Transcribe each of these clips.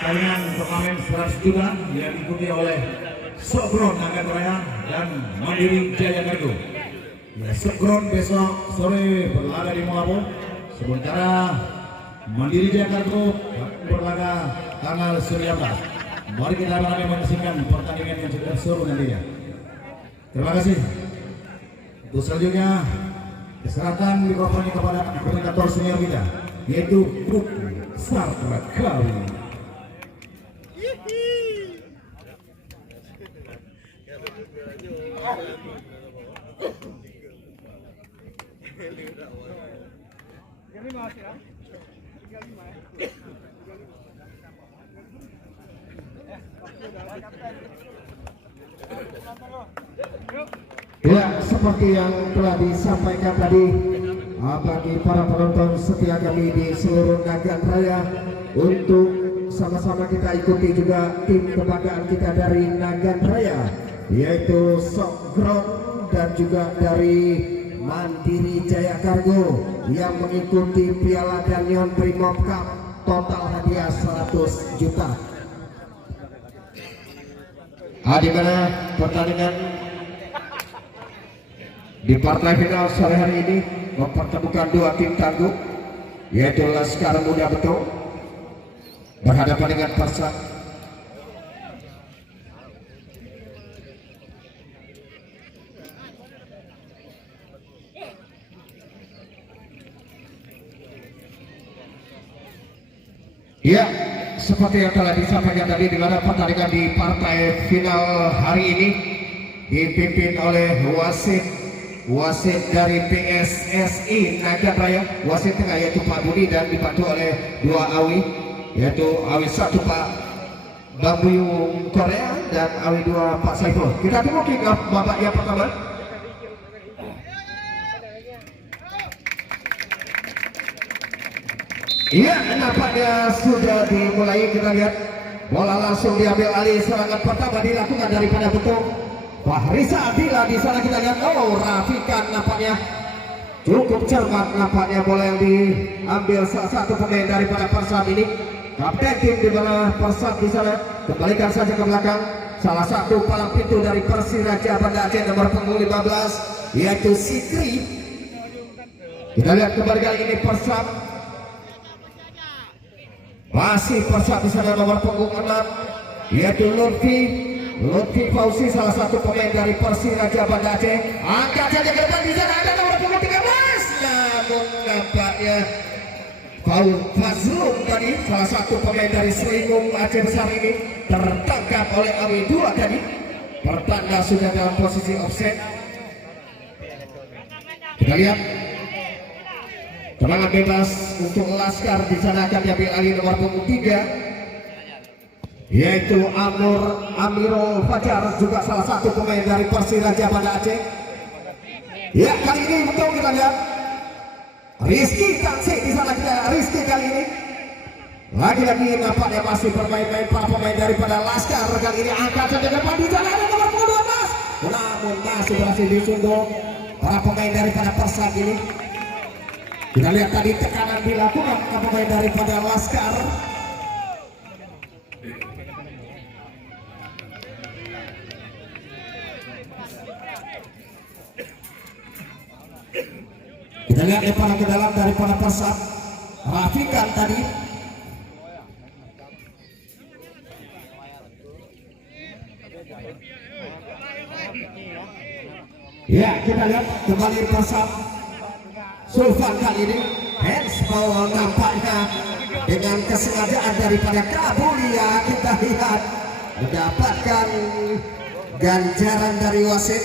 pertandingan turnamen 100 juta yang diikuti oleh Sokron Nagan Raya dan Mandiri Jaya Kargo. Ya, Sokron besok sore berlaga di Moabo, sementara Mandiri Jaya Kargo berlaga tanggal 19. Mari kita ramai menyaksikan pertandingan yang cukup seru nantinya. Terima kasih. Untuk selanjutnya diserahkan mikrofonnya kepada komentator senior kita, yaitu Buk Sarakawi. Ya, seperti yang telah disampaikan tadi, bagi para penonton setia kami di seluruh Nagan Raya, untuk sama-sama kita ikuti juga tim kebanggaan kita dari Nagan Raya, yaitu Sokron dan juga dari Mandiri Jaya Kargo yang mengikuti Piala Danyon Brimob Cup, total hadiah 100 juta. Di mana pertandingan di partai final sore hari ini mempertemukan dua tim tangguh, yaitu Laskar Muda Betul berhadapan dengan Persat. Ya, seperti yang telah disampaikan tadi, di mana pertandingan di partai final hari ini dipimpin oleh wasit dari PSSI Nagan Raya, wasit tengah yaitu Pak Budi, dan dibantu oleh dua awi, yaitu awi 1 Pak Bambuyung Korea dan awi 2 Pak Saiful. Kita tunggu kick off babak yang pertama. Iya, nampaknya sudah dimulai. Kita lihat bola langsung diambil alih, serangan pertama dilakukan daripada Betul Fahrisa Adila. Di sana kita lihat, Rafikan nampaknya cukup cermat, nampaknya bola yang diambil salah satu pemain daripada Persat ini, kapten tim di mana Persat di sana. Kembalikan saja ke belakang, salah satu palang pintu dari Persiraja Banda Aceh nomor punggung 15 yaitu Sikri. Kita lihat kembali kali ini Persat, masih Persat di sana nomor punggung 6 yaitu Lutfi Fauzi, salah satu pemain dari Persiraja Banda Aceh. Angkat saja ke depan, di sana ada nomor punggung 13, namun nampaknya Paul Fazlum tadi, salah satu pemain dari Seringum Aceh Besar ini, tertangkap oleh awi 2 tadi. Pertanda sudah dalam posisi offset. Kita lihat tendangan bebas untuk Laskar, di sana akan diambil alih nomor punggung 3 yaitu Amirul Fajar, juga salah satu pemain dari Persiraja Banda Aceh. Ya, kali ini betul kita lihat Rizky Tansik di sana. Rizky kali ini lagi-lagi nampaknya masih bermain-main para pemain daripada Laskar. Kali ini angkat saja ke depan, di sana ada nomor punggung 12, namun masih berhasil disundul para pemain daripada Persat ini. Kita lihat tadi tekanan dilakukan ke pemain daripada Laskar. Kita lihat lemparan ke dalam daripada Persat, Rafikan tadi. Ya, kita lihat kembali Persat. Sulfan kali ini handsball nampaknya dengan kesengajaan daripada Kabulia. Kita lihat mendapatkan ganjaran dari wasit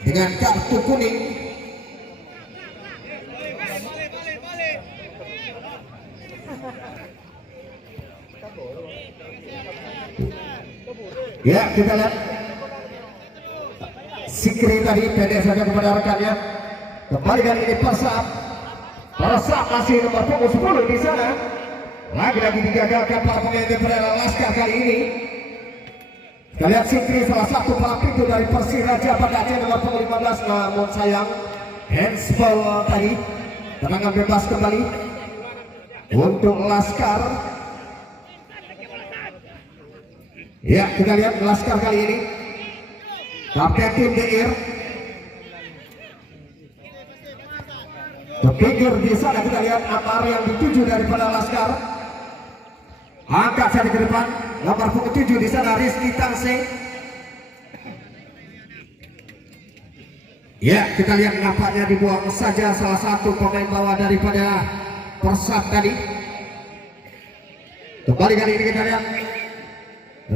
dengan kartu kuning. Ya, kita lihat Sikri tadi pendek saja kepada rekannya. Kembali kali ini Persat masih nomor punggung 10 di sana. Lagi-lagi digagalkan para pemain daripada Laskar kali ini. Kita lihat Sikri, salah satu palang pintu dari Persiraja Banda Aceh nomor punggung 15, namun sayang handsball tadi. Tendangan bebas kembali untuk Laskar. Ya, kita lihat Laskar kali ini. Kapten tim DIR. Kepikir di sana kita lihat Amar yang dituju daripada Laskar. Angkat saja ke depan. Nomor punggung 7 di sana Rizky Tangse. Ya, kita lihat nampaknya dibuang saja salah satu pemain bawah daripada Persab tadi. Kembali kali ini kita lihat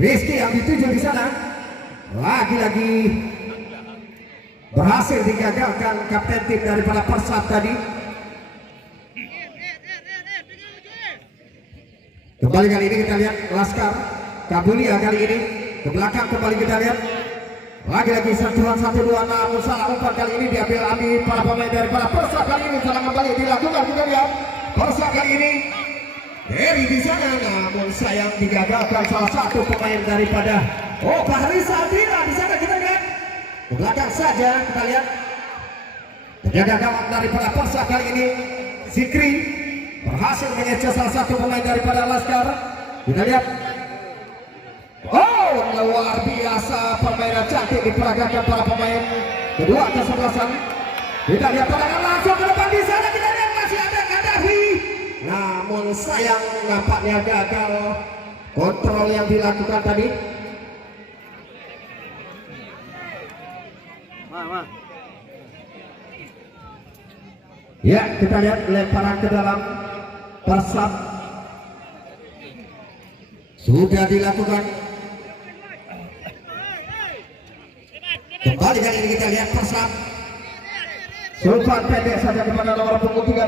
Rizky yang dituju di sana. Lagi-lagi berhasil digagalkan kapten tim daripada Persab tadi. Kembali kali ini kita lihat Laskar Kabulia kali ini ke belakang. Kembali kita lihat lagi-lagi sentuhan 1-2, namun salah umpan kali ini diambil para pemain daripada Persab. Kali ini salah kembali dilakukan. Kita lihat Persab kali ini Heri di sana, namun sayang digagalkan salah satu pemain daripada Fahrisa Adila di sana. Kita lihat ke belakang saja. Kita lihat penjaga gawang daripada Persab kali ini Zikri berhasil mengejar salah satu pemain daripada Laskar. Kita lihat luar biasa permainan cantik diperagakan para pemain kedua kesebelasan. Kita lihat tendangan langsung ke depan di sana. Kita lihat masih ada Gaddafi, namun sayang nampaknya gagal kontrol yang dilakukan tadi. Ya, kita lihat lemparan ke dalam Persab sudah dilakukan. Kembali kali ini kita lihat Persab umpan pendek saja kepada nomor punggung 13.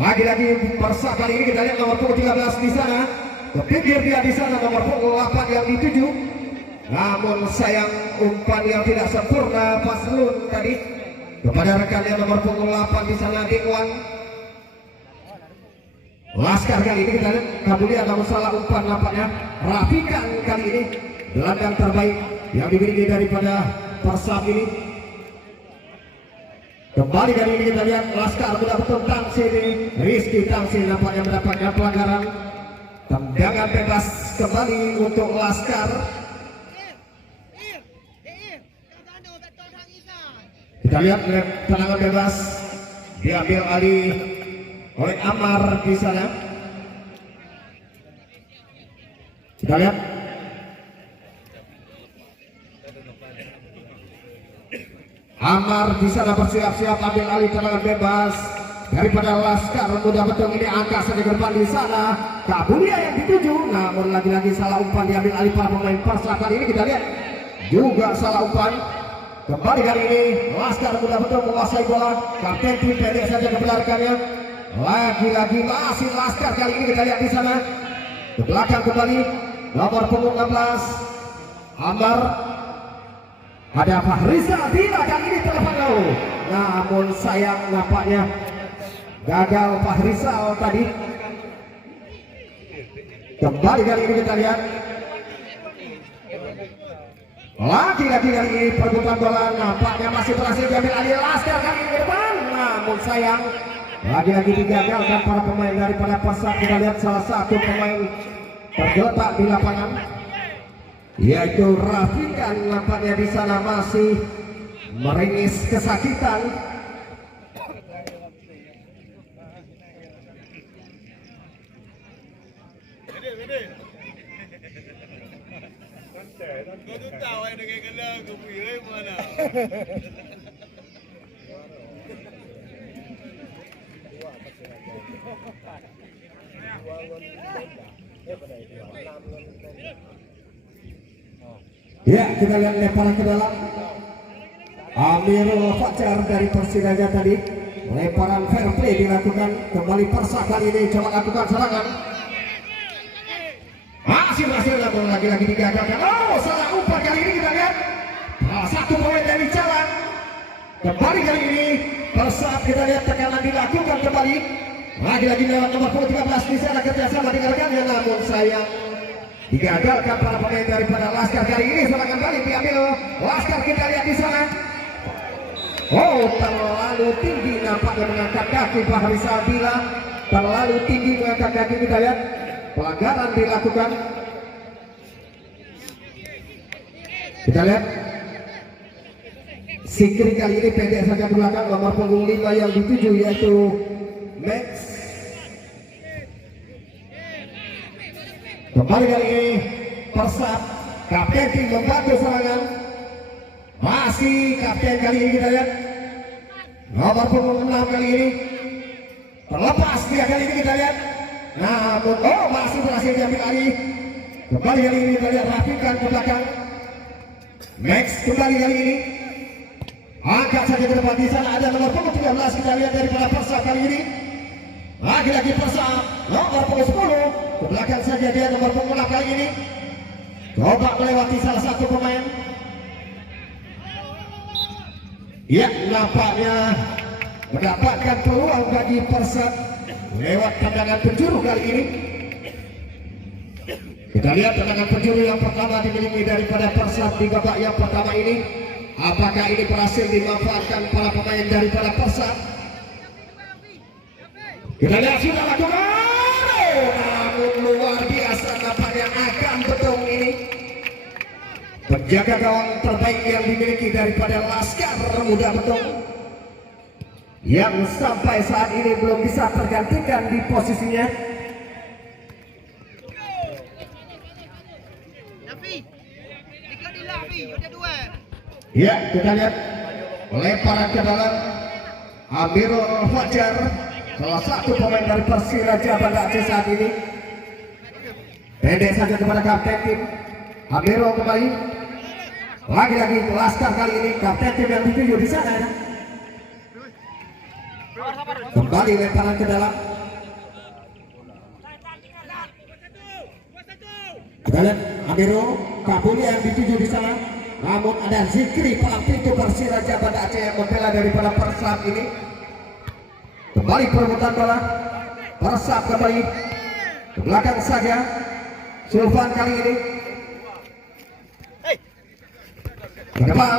Lagi-lagi Persab kali ini kita lihat nomor punggung 13 di sana. Kepikir dia di sana nomor punggung 8 yang dituju. Namun sayang umpan yang tidak sempurna Paslun tadi kepada rekannya nomor punggung 8 di sana Dingwan. Laskar kali ini kita lihat Kabulia namun salah umpan nampaknya. Rafikan kali ini gelandang terbaik yang dimiliki daripada Persab ini. Kembali kali ini kita lihat Laskar sudah betul Tangsi ini. Rizky Tangsi nampaknya mendapatkan pelanggaran. Tendangan bebas kembali untuk Laskar. Kita lihat tendangan bebas diambil alih oleh Amar di sana. Kita lihat Amar di sana bersiap-siap ambil alih tendangan bebas daripada Laskar. Mudah betul ini angka saja ke depan di sana. Kabulia yang dituju, namun lagi-lagi salah umpan diambil alih para pemain Persab. Kali ini kita lihat juga salah umpan. Kembali kali ini Laskar mudah betul menguasai bola. Kapten tim pendek saja kebelakangnya. Lagi-lagi masih Laskar kali ini kita lihat di sana. Ke belakang kembali nomor punggung 16 Amar. Ada Fahrisa Adila kali ini telepon lalu. Namun sayang nampaknya gagal Fahrisa tadi. Kembali kali ini kita lihat lagi-lagi kali ini perebutan bola nampaknya masih berhasil diambil alih Laskar kali ini ke depan. Namun sayang lagi-lagi digagalkan para pemain daripada Persab. Kita lihat salah satu pemain tergeletak di lapangan yaitu Rafikan, nampaknya di sana masih meringis kesakitan. Ya, kita lihat lemparan ke dalam Amirul Fajar dari Persiraja tadi. Lemparan fair play dilakukan. Kembali Persab kali ini coba lakukan serangan. Masih berhasil, namun lagi-lagi digagalkan. Salah umpan kali ini kita lihat. Satu poin dari jalan. Kembali kali ini Persab kita lihat tekanan dilakukan kembali. Lagi-lagi lewat nomor 13 di sana kerjasama dengan rekannya, namun sayang digagalkan para pemain daripada Laskar. Kali ini serangan balik diambil Laskar. Kita lihat di sana. Terlalu tinggi nampaknya mengangkat kaki Fahrisa Adila. Terlalu tinggi mengangkat kaki. Kita lihat pelanggaran dilakukan. Kita lihat Sikri kali ini pendek saja belakang, nomor punggung 5 yang dituju yaitu Max. Kembali kali ini Persab, kapten tim membantu serangan. Masih kapten kali ini kita lihat nomor punggung 6 kali ini terlepas dia kali ini kita lihat. Namun masih berhasil diambil alih. Kembali kali ini kita lihat rapikan ke belakang. Max kembali kali ini angkat saja ke depan. Di sana ada nomor punggung 13 kita lihat daripada Persab kali ini. Lagi-lagi Persab nomor punggung 10 ke belakang saja dia nomor punggung 6 kali ini. Coba melewati salah satu pemain. Ya, nampaknya mendapatkan peluang bagi Persab lewat tendangan penjuru kali ini. Kita lihat tendangan penjuru yang pertama dimiliki daripada Persab di babak yang pertama ini. Apakah ini berhasil dimanfaatkan para pemain daripada Persab? Kita lihat sudah lakukan, namun luar biasa nampaknya akan betul ini. Penjaga gawang terbaik yang dimiliki daripada Laskar Muda Betung yang sampai saat ini belum bisa tergantikan di posisinya. Ya, kita lihat lemparan ke dalam Amirul Fajar, salah satu pemain dari Persiraja Banda Aceh saat ini. Pendek saja kepada kapten tim Amirul kembali. Lagi-lagi Laskar kali ini kapten tim yang dituju di sana. Kembali lemparan ke dalam. Kita lihat Amirul kabur yang dituju di sana. Namun ada Zikri palang pintu Persiraja Banda Aceh yang membela daripada Persab ini. Kembali perebutan bola. Persab kembali ke belakang saja. Sulfan kali ini ke depan.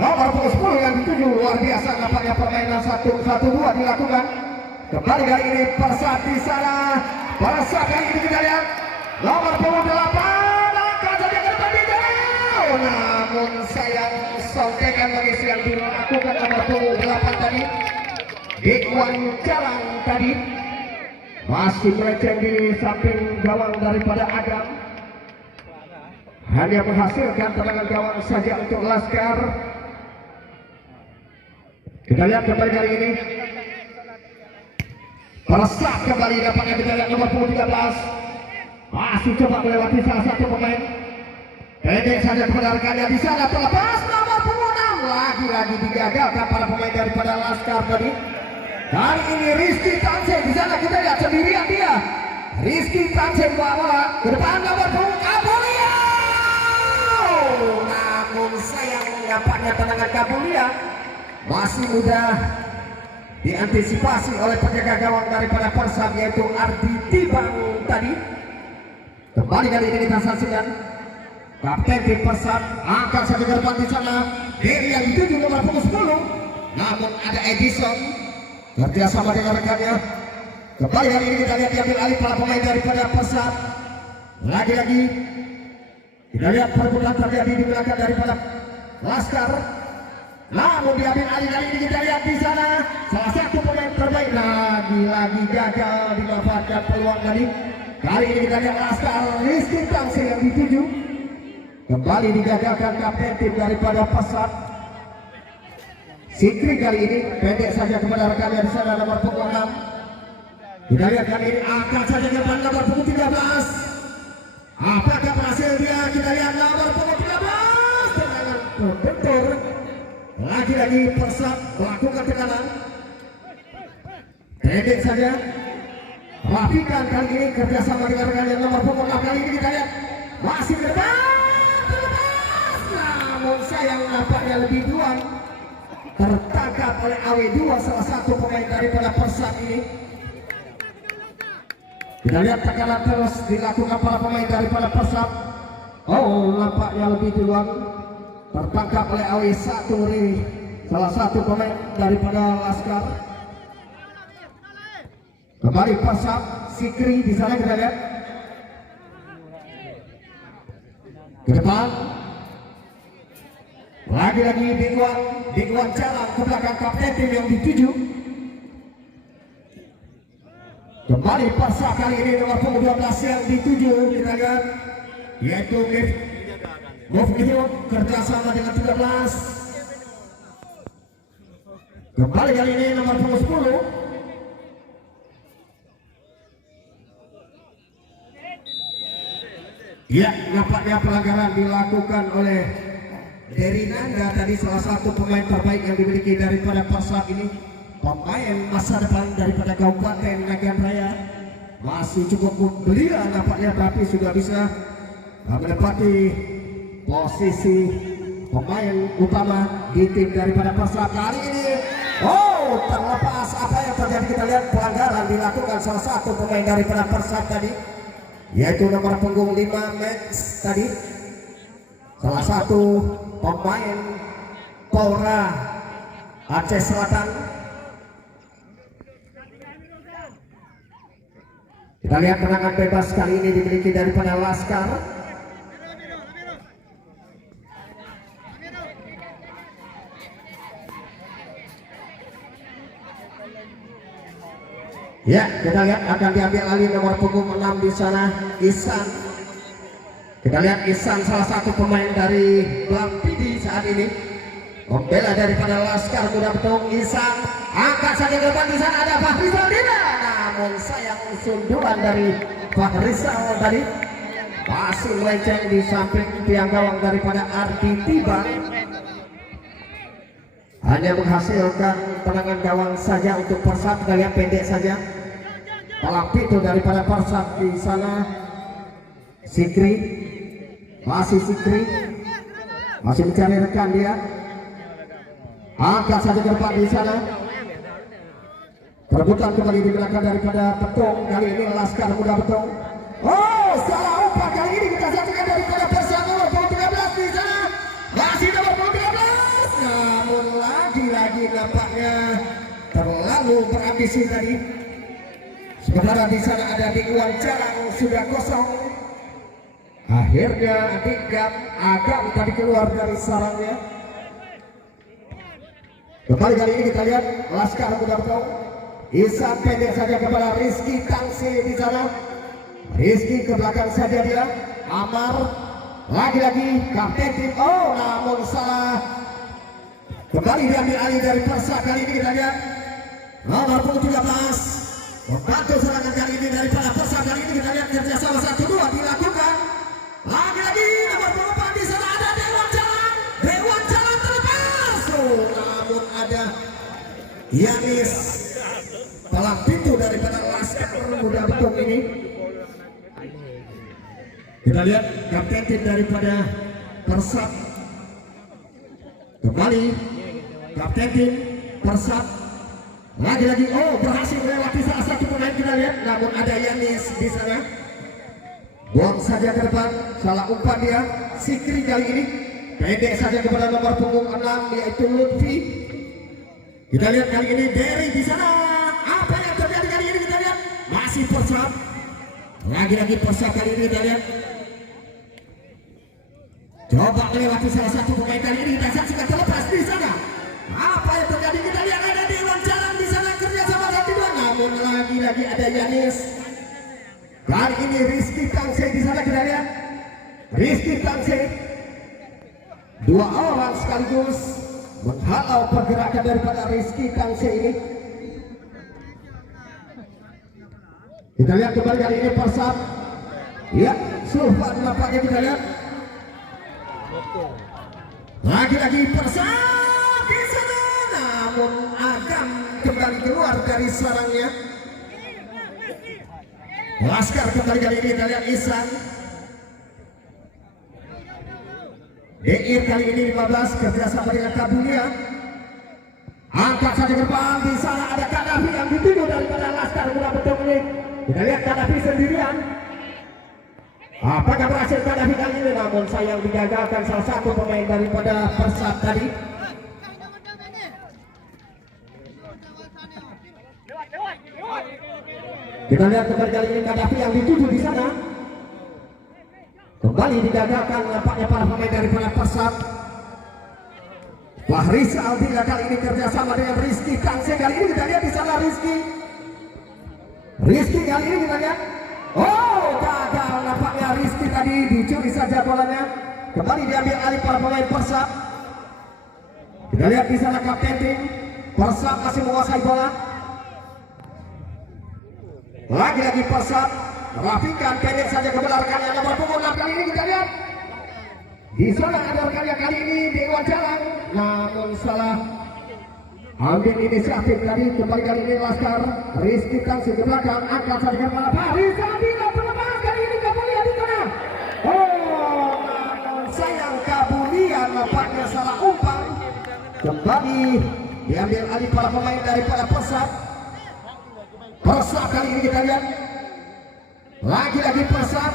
Nomor 10 yang dituju, luar biasa nampaknya permainan 1-2 dilakukan. Kembali kali ini Persab di sana. Persab kali ini kita lihat nomor 8 angkat saja ke depan di jauh. Namun sayang sontekan lagi yang dilakukan nomor 8 tadi. Ikwan Jalan tadi masih meleceng di samping gawang daripada Adam. Hanya menghasilkan tendangan gawang saja untuk Laskar. Kita lihat kembali kali ini Persab kembali dapatnya kita lihat nomor 13 masih coba melewati salah satu pemain. Pendek saja kepada rekannya di sana terlepas nomor 6 lagi-lagi digagalkan para pemain daripada Laskar tadi. Kali ini Rizky Tansen di sana kita lihat sendirian dia. Rizky Tansen bawa bola ke depan nomor punggung Kabulia. Namun sayang nampaknya tendangan Kabulia masih mudah diantisipasi oleh penjaga gawang daripada Persab yaitu Ardi Tibang tadi. Kembali kali ini kita saksikan kapten tim Persab angkat saja ke depan di sana. Diri yang dituju nomor punggung 10. Namun ada Edison kerjasama dengan rekannya. Kembali hari ini kita lihat diambil alih para pemain daripada Persab. Lagi-lagi kita lihat perebutan terjadi di belakang daripada Laskar. Namun diambil alih kali ini kita lihat di sana salah satu pemain terbaik lagi-lagi gagal dimanfaatkan peluang tadi. Kali ini kita lihat Laskar Rizky Tangsi yang dituju. Kembali digagalkan kapten tim daripada Persab. Sikri kali ini pendek saja kepada rekannya di sana nomor punggung 6. Kita lihat kali ini angkat saja ke depan nomor punggung 13. Apakah berhasil dia? Kita lihat nomor punggung 13 tendangan bentur. Lagi-lagi Persab melakukan tekanan. Pendek saja. Rafikan kali ini kerjasama dengan rekannya nomor punggung 6 kali ini kita lihat masih ke depan. Namun sayang nampaknya lebih duluan tertangkap oleh AW2 salah satu pemain daripada Persab ini. Kita lihat tekanan terus dilakukan para pemain daripada Persab. Nampaknya lebih duluan tertangkap oleh AW1 ini salah satu pemain daripada Laskar. Kembali Persab Sikri di sana kita lihat ke depan. Lagi-lagi Dingwan jalan ke belakang kapten tim yang dituju. Kembali Persa kali ini nomor punggung 12 yang dituju kita lihat, yaitu Mufidun kerjasama dengan 13. Kembali kali ini nomor punggung 10. Ya, nampaknya pelanggaran dilakukan oleh Dery Nanda tadi, salah satu pemain terbaik yang dimiliki daripada Persa ini, pemain masa depan daripada Kabupaten Nagan Raya. Masih cukup belia nampaknya, tapi sudah bisa menempati posisi pemain utama di tim daripada Persa kali ini. Oh, terlepas apa yang terjadi, kita lihat pelanggaran dilakukan salah satu pemain daripada Persa tadi, yaitu nomor punggung 5 Max tadi, salah satu pemain Polra Aceh Selatan. Kita lihat tendangan bebas kali ini dimiliki daripada Laskar. Ya, kita lihat akan diambil alih nomor punggung 6 di sana, Ihsan. Kita lihat Ihsan salah satu pemain dari Blang Pidi saat ini. Membela daripada Laskar Kuda Betung. Ihsan angkat saja ke depan, di sana ada Fahrizal Dina. Namun sayang sundulan dari Fahrizal tadi masih melenceng di samping tiang gawang daripada Ardi Tiba. Hanya menghasilkan tendangan gawang saja untuk Persa. Kita lihat pendek saja. Palang pintu daripada Persa di sana. Sikri, masih Sikri, masih mencari rekan dia. Angkat saja ke depan di sana. Perebutan kembali di belakang daripada Betung. Kali ini Laskar Kuda Betung. Oh, salah umpan kali ini kita saksikan daripada Persa nomor 13 di sana. Masih nomor 13. Namun lagi-lagi nampaknya terlalu berambisi tadi. Sementara di sana ada Dingwan jalan sudah kosong. Akhirnya Dingwan agak tadi keluar dari sarangnya. Kembali kali ini kita lihat Laskar Kuda Betung. Ihsan pendek saja kepada Rizky Tangsi di sana. Rizky ke belakang saja dia. Amar lagi-lagi kapten tim. Oh, namun salah. Kembali diambil alih dari Persa kali ini kita lihat nomor punggung 13. Membantu serangan kali ini daripada Persa kali ini kita lihat kerjasama 1-2 dilakukan. Lagi-lagi nomor 4 di sana ada Dewan Jalan. Dewan Jalan terlepas. Oh, namun ada Yanis, palang pintu daripada Laskar Kuda Betung ini. Kita lihat kapten tim daripada Persa. Kembali kapten tim Persa. Lagi-lagi oh, berhasil melewati salah satu pemain kita lihat, namun ada Yanis di sana. Buang saja ke depan, salah umpan dia. Sikri kali ini pendek saja kepada nomor punggung 6 yaitu Lutfi. Kita lihat kali ini Dery di sana. Apa yang terjadi kali ini kita lihat? Masih Persa. Lagi-lagi Persa kali ini kita lihat. Coba melewati salah satu pemain kali ini, kita saksikan terlepas di sana. Apa yang terjadi kita lihat, ada Dewan Jalan di sana kerjasama 1-2. Namun lagi-lagi ada Yanis. Kali ini Rizky Tangse di sana kita lihat. Rizky Tangse. Dua orang sekaligus menghalau pergerakan daripada Rizky Tangse ini. Kita lihat kembali kali ini Persa. Ya, Sulfan nampaknya kita lihat. Lagi-lagi Persa di sana, namun akan kembali keluar dari sarangnya. Laskar kembali kali ini kita lihat Ihsan. Deir kali ini 15 kerjasama dengan Kabulia. Angkat saja ke depan, di sana ada Kadafi yang dituju daripada Laskar Kuda Betung ini. Kita lihat Kadafi sendirian. Apakah berhasil Kadafi kali ini? Namun sayang digagalkan salah satu pemain daripada Persa tadi. Kita lihat kembali kali ini Kadafi yang dituju di sana. Kembali digagalkan nampaknya para pemain daripada Persa. Fahrisa Aldila kali ini kerjasama dengan Rizky Tangse. Kali ini kita lihat di sana Rizky kali ini kita lihat, oh gagal nampaknya Rizky tadi, dicuri saja bolanya. Kembali diambil alih para pemain Persab. Kita lihat di sana kapten tim Persab masih menguasai bola. Lagi-lagi Persab merapikan, pendek saja kepada rekannya nomor punggung 6. Kali ini kita lihat di sana ada rekannya kali ini Dewan Jalan, namun salah ambil inisiatif tadi. Kembali kali ini Laskar Rizky Tangsi ke belakang, angkat saja kepala Fahrisa Aldila terlepas. Kali ini Kabulia di tengah. Oh, namun sayang Kabulia nampaknya salah umpan. Kembali diambil alih para pemain daripada Persab. Persab kali ini kita lihat lagi-lagi Persab.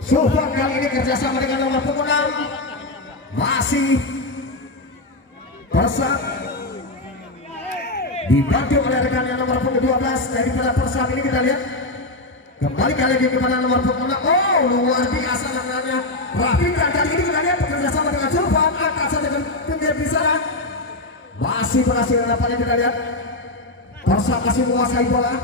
Sultan kali ini kerjasama dengan nomor punggung 6. Masih Persab dibantu oleh rekannya nomor punggung 12 daripada Persab. Ini kita lihat kembali kali ini kepada nomor punggung 6. Oh, luar biasa namanya Rafikan. Kali ini kita lihat bekerjasama dengan Sultan, angkat saja ke pinggir di sana. Masih berhasil nampaknya kita lihat Persab masih menguasai bola.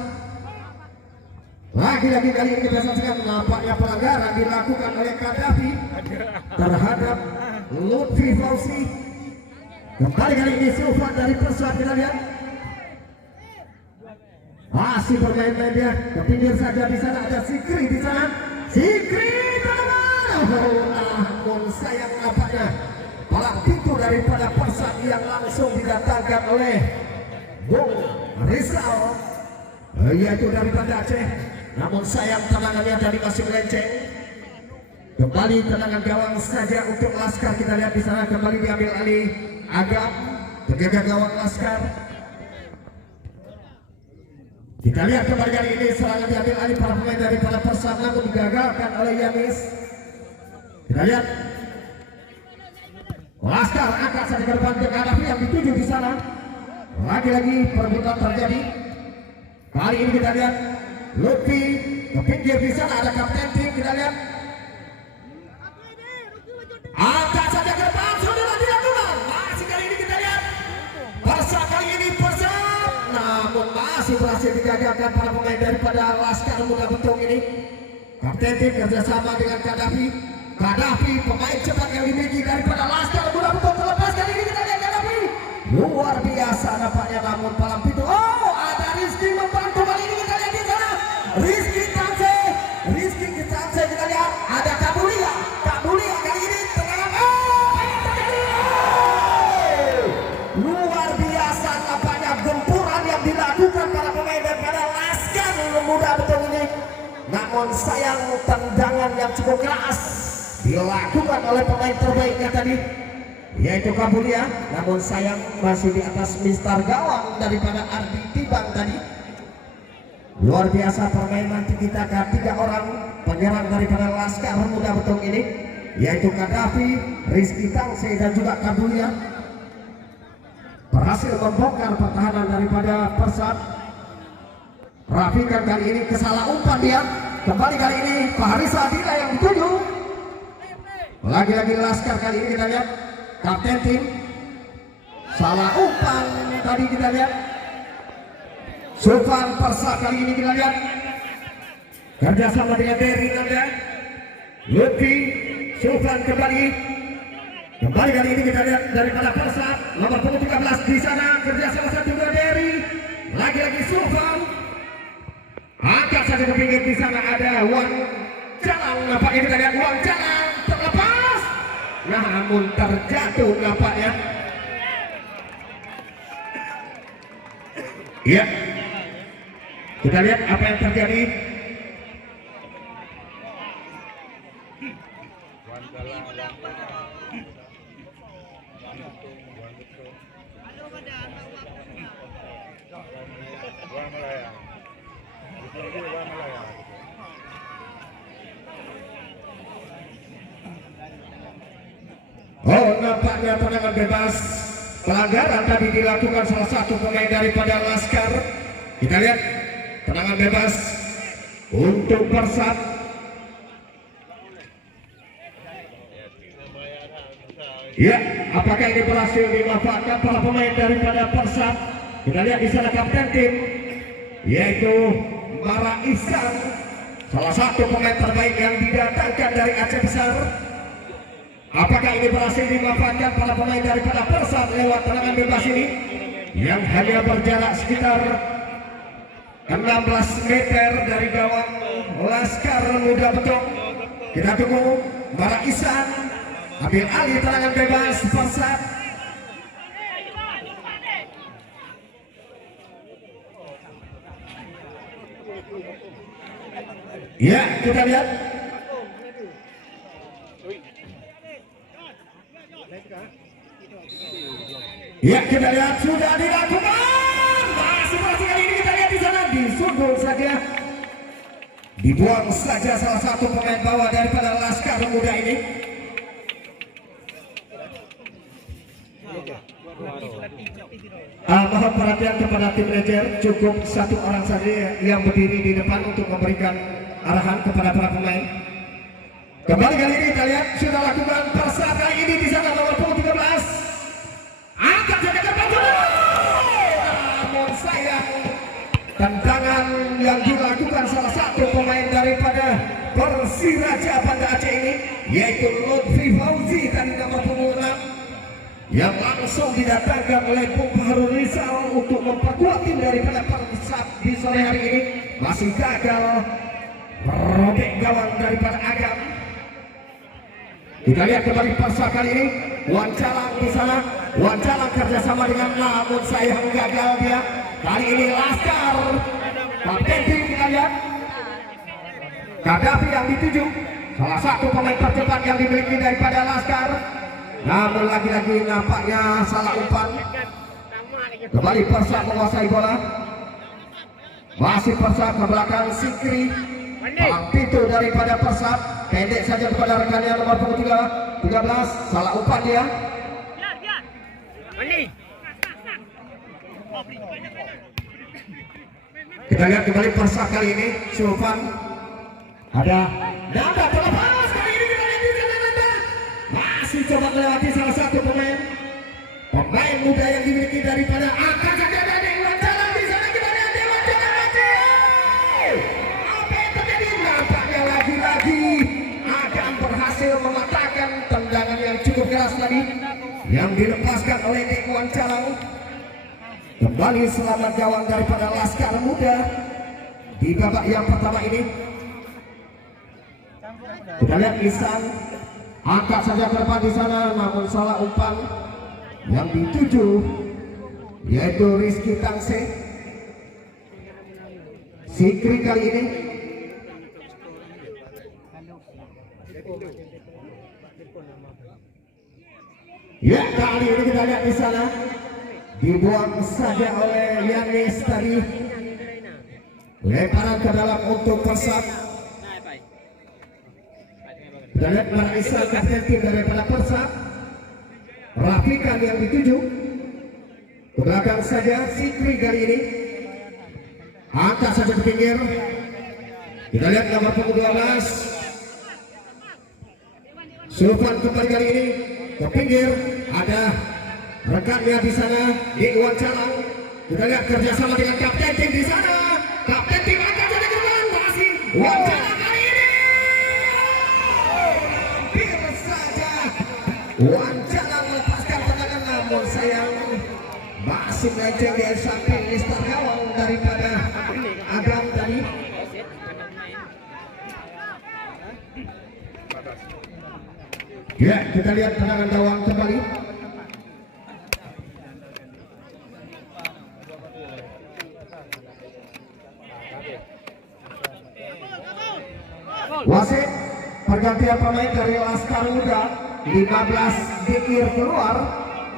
Lagi-lagi kali ini kita saksikan nampaknya pelanggaran dilakukan oleh Kadafi terhadap Lutfi Fauzi. Kembali kali ini Sultan dari Persab, kita lihat masih bermain-main dia ke pinggir saja. Di sana ada Sikri, di sana Sikri teman. Namun sayang nampaknya palang pintu daripada Persab yang langsung didatangkan oleh Bung Rizal, yaitu daripada Aceh. Namun sayang tendangannya tadi masih melenceng. Kembali tendangan gawang saja untuk Laskar. Kita lihat di sana kembali diambil alih Agam, penjaga gawang Laskar. Kita lihat kembali kali ini serangan diambil alih para pemain daripada Persab, namun digagalkan oleh Yanis. Kita lihat Laskar angkat saja ke depan ke Kadafi yang dituju di sana. Lagi-lagi perebutan terjadi. Kali ini kita lihat Lutfi ke pinggir, di sana ada kapten tim. Kita lihat angkat saja ke depan, sudah dilakukan. Masih kali ini kita lihat Persab kali ini Persab, namun masih berhasil digagalkan para pemain daripada Laskar Muda Betung ini. Kapten tim kerjasama dengan Kadafi. Kadafi pemain cepat yang dimiliki daripada Laskar Muda Betung terlepas. Kali ini kita lihat Kadafi luar biasa nampaknya, namun palang pintu. Oh, ada Rizky membantu. Kali ini kita lihat di sana Rizky Tangse kita lihat ada Kabulia kali ini tendangan. Oh, luar biasa nampaknya gempuran yang dilakukan para pemain daripada Laskar Muda Betung ini. Namun sayang tendangan yang cukup keras dilakukan oleh pemain terbaiknya tadi, yaitu Kabulia. Namun sayang masih di atas mistar gawang daripada Ardi Tibang tadi. Luar biasa permainan tiki-taka 3 orang penyerang daripada Laskar Muda Betung ini, yaitu Kadafi, Rizky Tangse dan juga Kabulia, berhasil membongkar pertahanan daripada Persab. Rafikan kali ini kesalah umpan dia. Kembali kali ini Fahrisa Aldila yang dituju. Lagi-lagi Laskar kali ini kita lihat kapten tim salah umpan tadi. Kita lihat Sultan Persab kali ini kita lihat kerjasama dengan Dery Nanda. Lutfi Sultan kembali kali ini kita lihat daripada Persab nomor punggung 13 di sana kerjasama satu dengan Dery. Lagi-lagi Sultan angkat saja ke pinggir, di sana ada Uang Jalan. Nampaknya kita lihat Uang Jalan terlepas, namun terjatuh nampaknya. Iya, kita lihat apa yang terjadi. Oh, nampaknya tendangan bebas pelanggaran tadi dilakukan salah satu pemain daripada Laskar. Kita lihat tendangan bebas untuk Persab. Ya, apakah ini berhasil dimanfaatkan para pemain daripada Persat? Kita lihat di sana kapten tim yaitu Mara Ihsan, salah satu pemain terbaik yang didatangkan dari Aceh Besar. Apakah ini berhasil dimanfaatkan para pemain daripada Persat lewat tendangan bebas ini yang hanya berjarak sekitar 16 meter dari gawang Laskar Muda Betung. Kita tunggu Mara Ihsan ambil alih tendangan bebas Persat. Ya, kita lihat. Ya, kita lihat sudah dilakukan. Masih kali ini kita lihat di sana disundul saja. Dibuang saja salah satu pemain bawah daripada Laskar Muda ini. Mohon perhatian kepada tim manajer, cukup satu orang saja yang berdiri di depan untuk memberikan arahan kepada para pemain. Kembali kali ini kita lihat sudah lakukan Persat kali ini di sana nomor 13. Angkat saja ke depan. Namun sayang tendangan yang dilakukan salah satu pemain daripada Persiraja Banda Aceh ini yaitu Lutfi Fauzi tadi nomor 26 yang langsung didatangkan oleh Bung Baharul Rizal untuk memperkuat tim daripada Persat di sore hari ini, masih gagal merobek gawang daripada Agam. Kita lihat kembali Persat kali ini, Wan Calang di sana, Wan Calang kerjasama dengan namun sayang gagal dia. Kali ini Laskar, kapten tim kita lihat, Kadafi yang dituju, salah satu pemain tercepat yang dimiliki daripada Laskar. Namun lagi-lagi nampaknya salah umpan. Kembali Persat menguasai bola. Masih Persat ke belakang Sikri. Itu daripada Persat. Pendek saja kepada rekannya nomor 13. Salah umpan dia. Kita lihat kembali Persat kali ini. Sulfan. Ada Nanda terlepas. Kali ini kita lihat di sana Nanda. Masih coba melewati salah satu pemain muda yang dimiliki daripada angka saja dari Wan Calang di sana. Kita lihat Wan Calang mati. Apa yang terjadi? Nampaknya lagi-lagi akan berhasil mematahkan tendangan yang cukup keras tadi yang dilepaskan oleh Wan Calang. Kembali selamat gawang daripada Laskar Muda di babak yang pertama ini. Kita lihat Ihsan angkat saja ke depan di sana, namun salah umpan yang dituju yaitu Rizky Tangse. Sikri kali ini ya, kali ini kita lihat di sana dibuang saja oleh Yanis tadi. Lemparan ke dalam untuk Persat. Kita lihat Mara Ihsan kapten tim daripada Persat. Rafikan yang dituju ke belakang saja Sikri kali ini. Angkat saja ke pinggir. Kita lihat nomor 12 Sulfan kembali kali ini ke pinggir. Ada rekannya di sana di Wan Calang. Kita lihat kerjasama dengan kapten tim di sana. Kapten tim angkat saja ke depan. Masih Wan Calang kali ini. Hampir saja Wan Calang lepaskan tendangan, namun sayang masih melenceng di samping lister gawang daripada Agam tadi. Ya, kita lihat tendangan gawang kembali. Wasit pergantian pemain dari Laskar Muda. 15 Dikir keluar,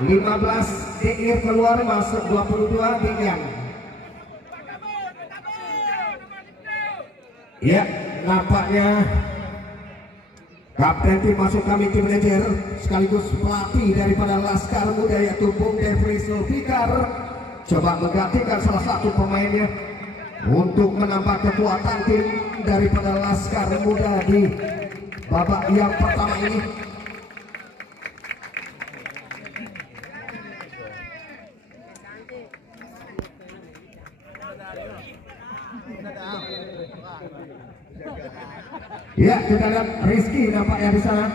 15 Dikir keluar, masuk 22 Dikian. Ya, nampaknya kapten tim masuk kami tim manajer sekaligus pelatih daripada Laskar Muda yaitu Bung Devri Sulfikar coba menggantikan salah satu pemainnya untuk menambah kekuatan tim daripada Laskar Muda di babak yang pertama ini. Ya, kita lihat Rizky nampaknya di sana.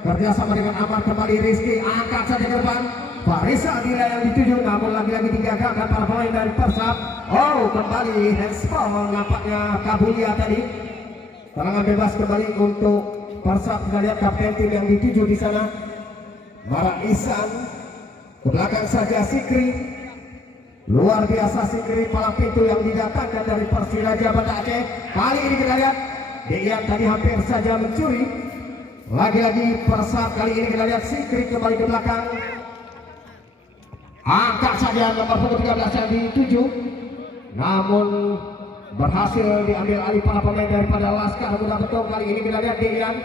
Kerjasama dengan Amar kembali Rizky angkat saja ke depan. Farisa Adila yang dituju, namun lagi-lagi digagalkan para pemain dari Persab. Oh, kembali handball nampaknya Kabulia tadi. Serangan bebas kembali untuk Persab. Kita lihat kapten tim yang dituju di sana. Mara Ihsan ke belakang saja Sikri. Luar biasa Sikri, palang pintu yang didatangkan dari Persiraja Banda Aceh. Kali ini kita lihat Deyan tadi hampir saja mencuri. Lagi-lagi Persab, kali ini kita lihat Sikri kembali ke belakang. Angkat saja nomor punggung 13 yang dituju, namun berhasil diambil alih para pemain daripada Laskar Muda Betung. Kali ini kita lihat Deyan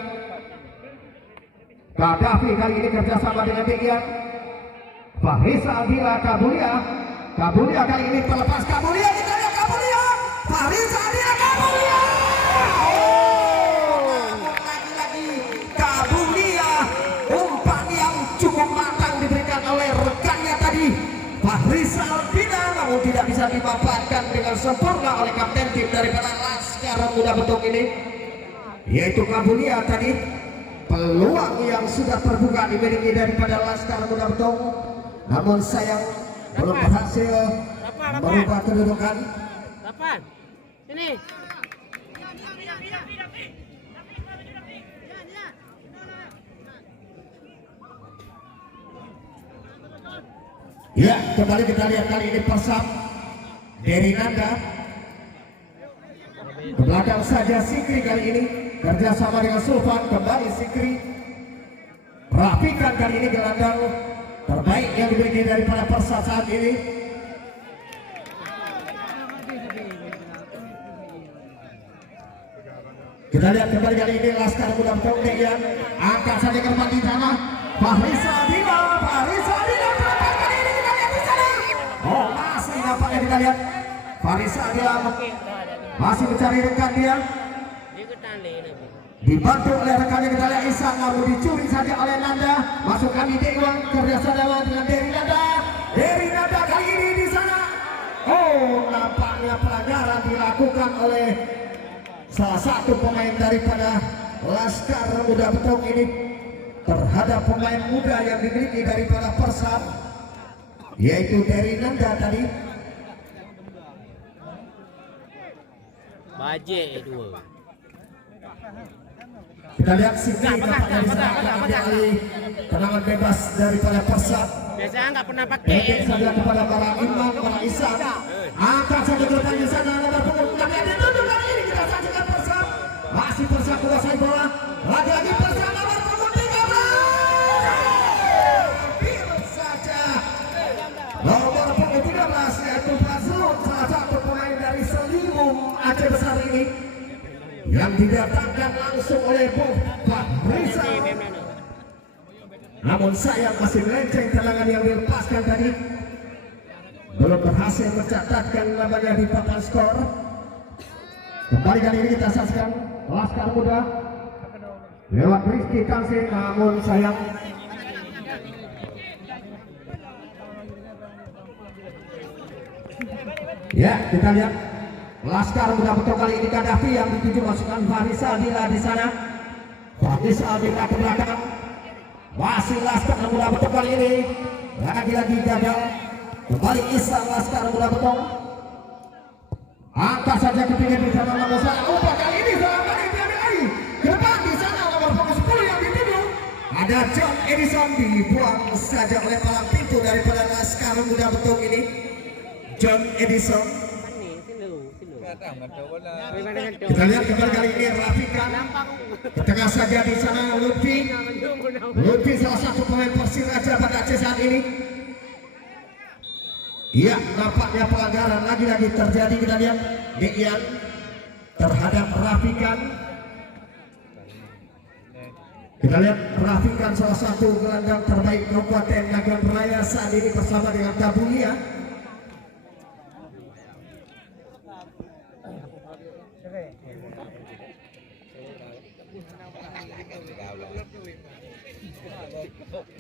Gaddafi, kali ini kerjasama dengan Deyan. Fahrisa Adila Kabulia kali ini terlepas Kabulia, kita lihat Kabulia. Fahrisa Adila Kabulia. Lagi-lagi Kabulia, umpan yang cukup matang diberikan oleh rekannya tadi Fahrisa Adila, namun tidak bisa dimanfaatkan dengan sempurna oleh kapten tim daripada Laskar Muda Betung ini, yaitu Kabulia tadi. Peluang yang sudah terbuka dimiliki daripada Laskar Muda Betung, namun sayang belum berhasil merubah kedudukan. Ini. Ya, kembali kita lihat kali ini Persab dari Nanda ke belakang saja Sikri kali ini kerjasama dengan Sulfan. Kembali Sikri, rapikan kali ini gelandang terbaik yang dimiliki daripada Persab saat ini. Kita lihat kembali kali ini Laskar Muda Betung Deyan angkat saja ke depan di sana. Fahrisa Adila kali ini kita lihat di sana. Oh, masih nampaknya kita lihat Fahrisa Adila masih mencari rekan dia. Dibantu oleh rekannya, kita lihat Ihsan, namun dicuri saja oleh Nanda. Masukkan di Dewan, kerjasama dengan Dery Nanda kali ini di sana. Oh, nampaknya pelanggaran dilakukan oleh salah satu pemain daripada Laskar Muda Betung ini terhadap pemain muda yang dimiliki daripada Persab, yaitu Dery Nanda tadi. Bajet dua. Kita lihat Sikri nampaknya di sana akan alih tendangan bebas daripada Persab. Biasanya nggak pernah pakai. Pendek saja kepada para Imam, para Ihsan. Angkat saja ke depan di sana nomor punggung 6 yang dituju. Kali ini kita saksikan Persab. Masih Persab menguasai bola. Lagi-lagi Persab nomor punggung 13. Hampir saja nomor punggung 13 yaitu Fazlun, salah satu pemain dari Selimum Aceh Besar ini, yang didatangkan langsung oleh Fahrisa. Namun sayang masih melenceng tendangan yang dilepaskan tadi, belum berhasil mencatatkan namanya di papan skor. Kembali kali ini kita saksikan Laskar Muda lewat Rizky Kansi, namun sayang ya, kita lihat Laskar Muda Betung kali ini Gaddafi yang dituju, masukkan Fahrisa Adila di sana. Fahrisa Adila ke belakang. Masih Laskar Muda Betung kali ini lagi-lagi gagal. Kembali Ihsan Laskar Muda Betung. Angkat saja ke pinggir di sana nomor 1. Kali ini serangan ini diambil lagi. Ke depan di sana nomor punggung 10 yang dituju. Ada John Edison, dibuang saja oleh palang pintu daripada Laskar Muda Betung ini. John Edison. Kita lihat kembali kali ini Rafikan ke tengah saja di sana. Lutfi salah satu pemain Persiraja Banda Aceh saat ini. Iya, nampaknya pelanggaran lagi-lagi terjadi. Kita lihat Deyan terhadap Rafikan. Kita lihat Rafikan salah satu gelandang terbaik Kabupaten Nagan Raya saat ini bersama dengan Kabulia.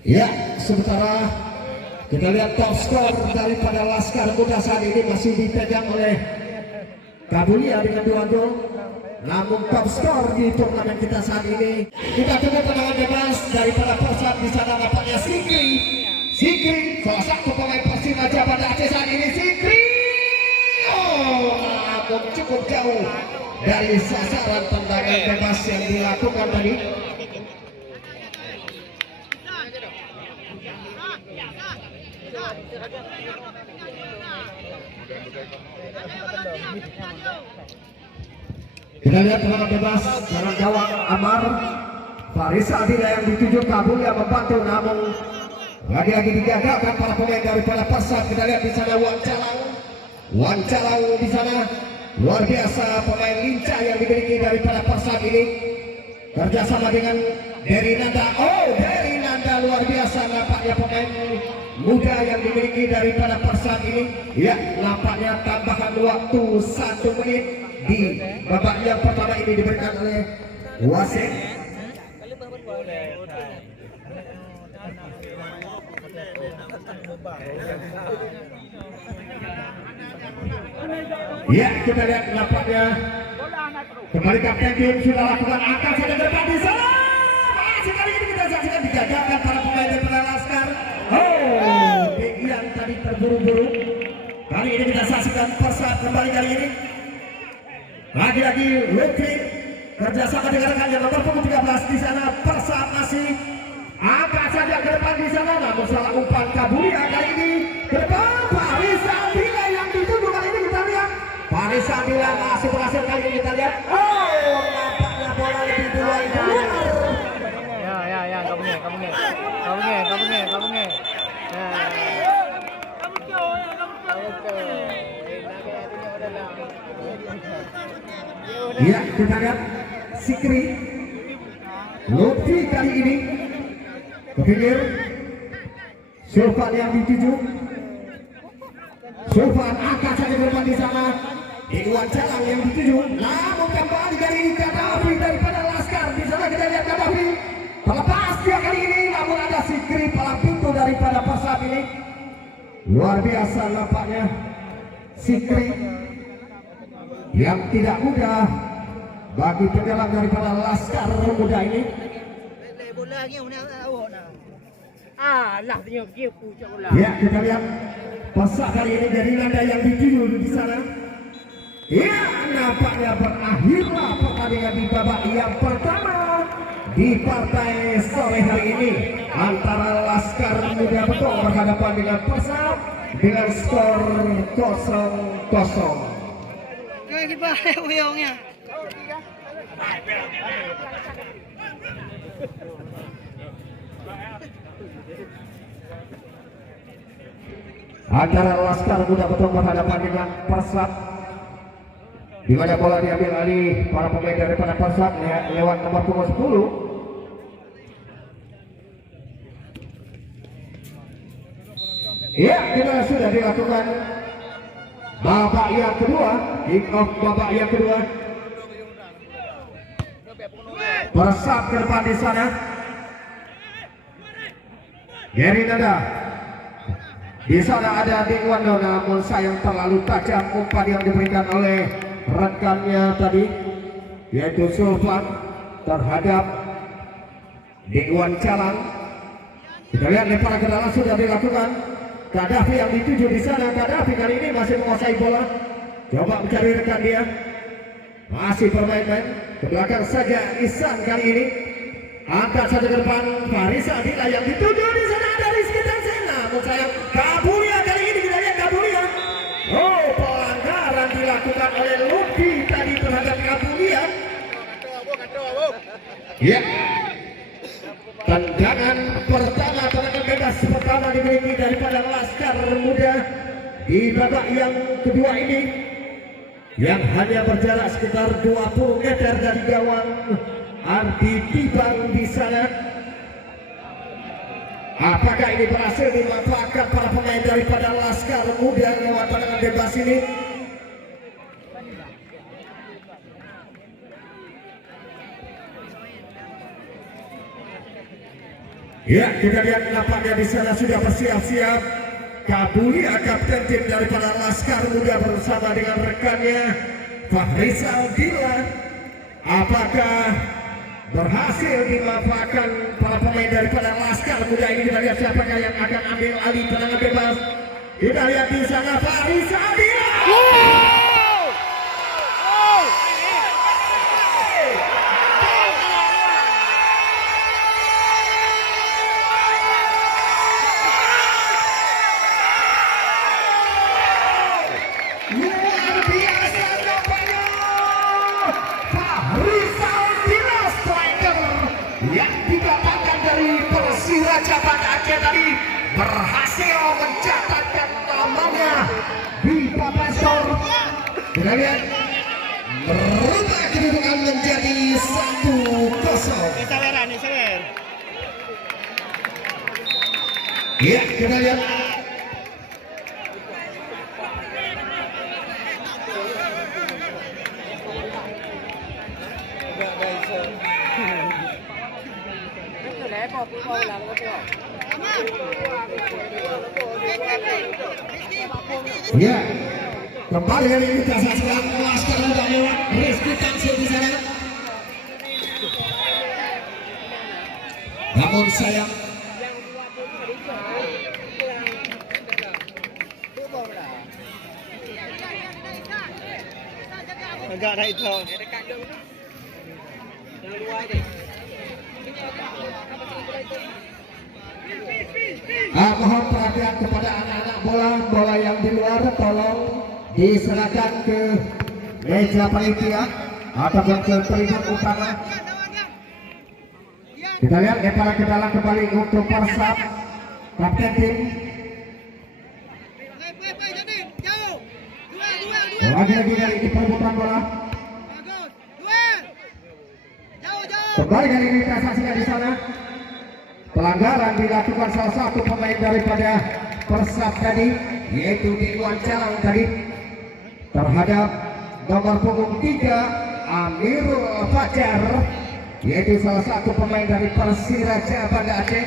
Ya, sementara kita lihat top skor daripada Laskar Muda saat ini masih dipegang oleh Kabulia dengan 2 gol. namun top skor di turnamen kita saat ini. Kita tunggu tendangan bebas dari para Persat. Di sana nampaknya Sikri salah satu pemain Persiraja pada Aceh saat ini. Sikri namun cukup jauh dari sasaran tendangan bebas yang dilakukan tadi. Kita lihat tendangan bebas dari gawang Amar. Farisa Adila yang dituju kabul yang membantu, namun lagi-lagi digagalkan para pemain daripada Persat. Kita lihat di sana Wan Calang di sana. Luar biasa pemain lincah yang dimiliki daripada Persat ini. Kerjasama dengan Dery Nanda. Oh, Dery Nanda luar biasa nampaknya pemain muda yang dimiliki daripada Persat ini. Ya, nampaknya tambahan waktu 1 menit di babak yang pertama ini diberikan oleh wasit. Ya, kita lihat nampaknya kembali kapten tim sudah lakukan angkat saja ke depan di sana. Sekali ini kita saksikan digagalkan para pemain daripada Laskar. Oh, yang tadi terburu-buru. Kali ini kita saksikan Persat kembali kali ini. Lagi-lagi Lutfi kerjasama dengan rekannya nomor 13 di sana. Persat masih angkat saja ke depan di sana, namun salah umpan Kabulia kali ini ke depan. Farisa Adila yang dituju kali ini kita lihat. Farisa Adila masih berhasil kali ini kita lihat. Oh, nampaknya bola lebih duluan keluar. Ya, kamu nge. Ya, kita lihat Sikri Lutfi kali ini ke pinggir. Sulfan yang dituju. Sulfan angkat saja ke depan di sana. Iwan Calang yang dituju. Namun kembali kali ini Kadafi daripada Laskar. Di sana kita lihat Kadafi terlepas dia kali ini. Namun ada Sikri palang pintu daripada Persat ini. Luar biasa nampaknya Sikri yang tidak mudah bagi penyelam daripada Laskar muda ini. Lah dia pucuk bola. Ya, kita lihat Persat kali ini dari Nanda yang dituju di sana. Ya, nampaknya berakhirlah pertandingan di babak yang pertama di partai sore hari ini antara Laskar Muda Betung berhadapan dengan Persat dengan skor 0-0. Antara Laskar Muda Betung berhadapan dengan Persat, di mana bola diambil alih para pemain daripada Persat lewat nomor punggung 10. Ya, kita sudah dilakukan babak yang kedua, kick off babak yang kedua. Persat ke depan di sana. Dery Nanda. Di sana ada Dewando, namun sayang terlalu tajam umpan yang diberikan oleh rekannya tadi, yaitu Sulfan terhadap Dewan Calang. Kita lihat lemparan ke dalam sudah dilakukan. Kadafi yang dituju di sana. Kadafi kali ini masih menguasai bola. Coba mencari rekan dia. Masih bermain-main. Ke belakang saja Ihsan kali ini. Angkat saja ke depan. Farisa Adila yang dituju di sana ada Rizky Tansen. Namun sayang Kabulia kali ini kita lihat Kabulia. Oh, pelanggaran dilakukan oleh Lutfi tadi terhadap Kabulia. Ya. Tendangan pertama, tendangan bebas pertama dimiliki daripada Laskar Muda di babak yang kedua ini, yang hanya berjarak sekitar 20 meter dari gawang Ardi Tibang di sana. Apakah ini berhasil dimanfaatkan para pemain daripada Laskar Muda lewat tendangan bebas ini? Ya, kita lihat nampaknya di sana sudah bersiap-siap Kabulia, kapten tim daripada Laskar Muda bersama dengan rekannya Fahrisa Adila apakah berhasil dimanfaatkan para pemain daripada Laskar Muda ini? Kita lihat siapakah yang akan ambil alih tendangan bebas. Kita lihat di sana Faris Adila. Luar biasa nampaknya Faris Adila, striker yang didapatkan dari Persiraja Banda Aceh tadi berhasil mencatatkan namanya di papan skor. Kita lihat merubah kedudukan menjadi 1-0. Ya, kita lihat ya, kembali kali ini kita saksikan Laskar Muda lewat Rizky Tansil di sana. Namun sayang Enggak ada itu. mohon perhatian kepada anak-anak bola yang di luar, tolong diserahkan ke meja panitia ataupun ke tribun utama. Kita lihat lemparan ke dalam kembali untuk Persab, kapten tim. Lagi-lagi dari ini perebutan bola. Kembali kali ini kita saksikan di sana pelanggaran dilakukan salah satu pemain daripada Persab tadi, yaitu Iwan Calang tadi terhadap nomor punggung 3 Amirul Fajar, yaitu salah satu pemain dari Persiraja Banda Aceh.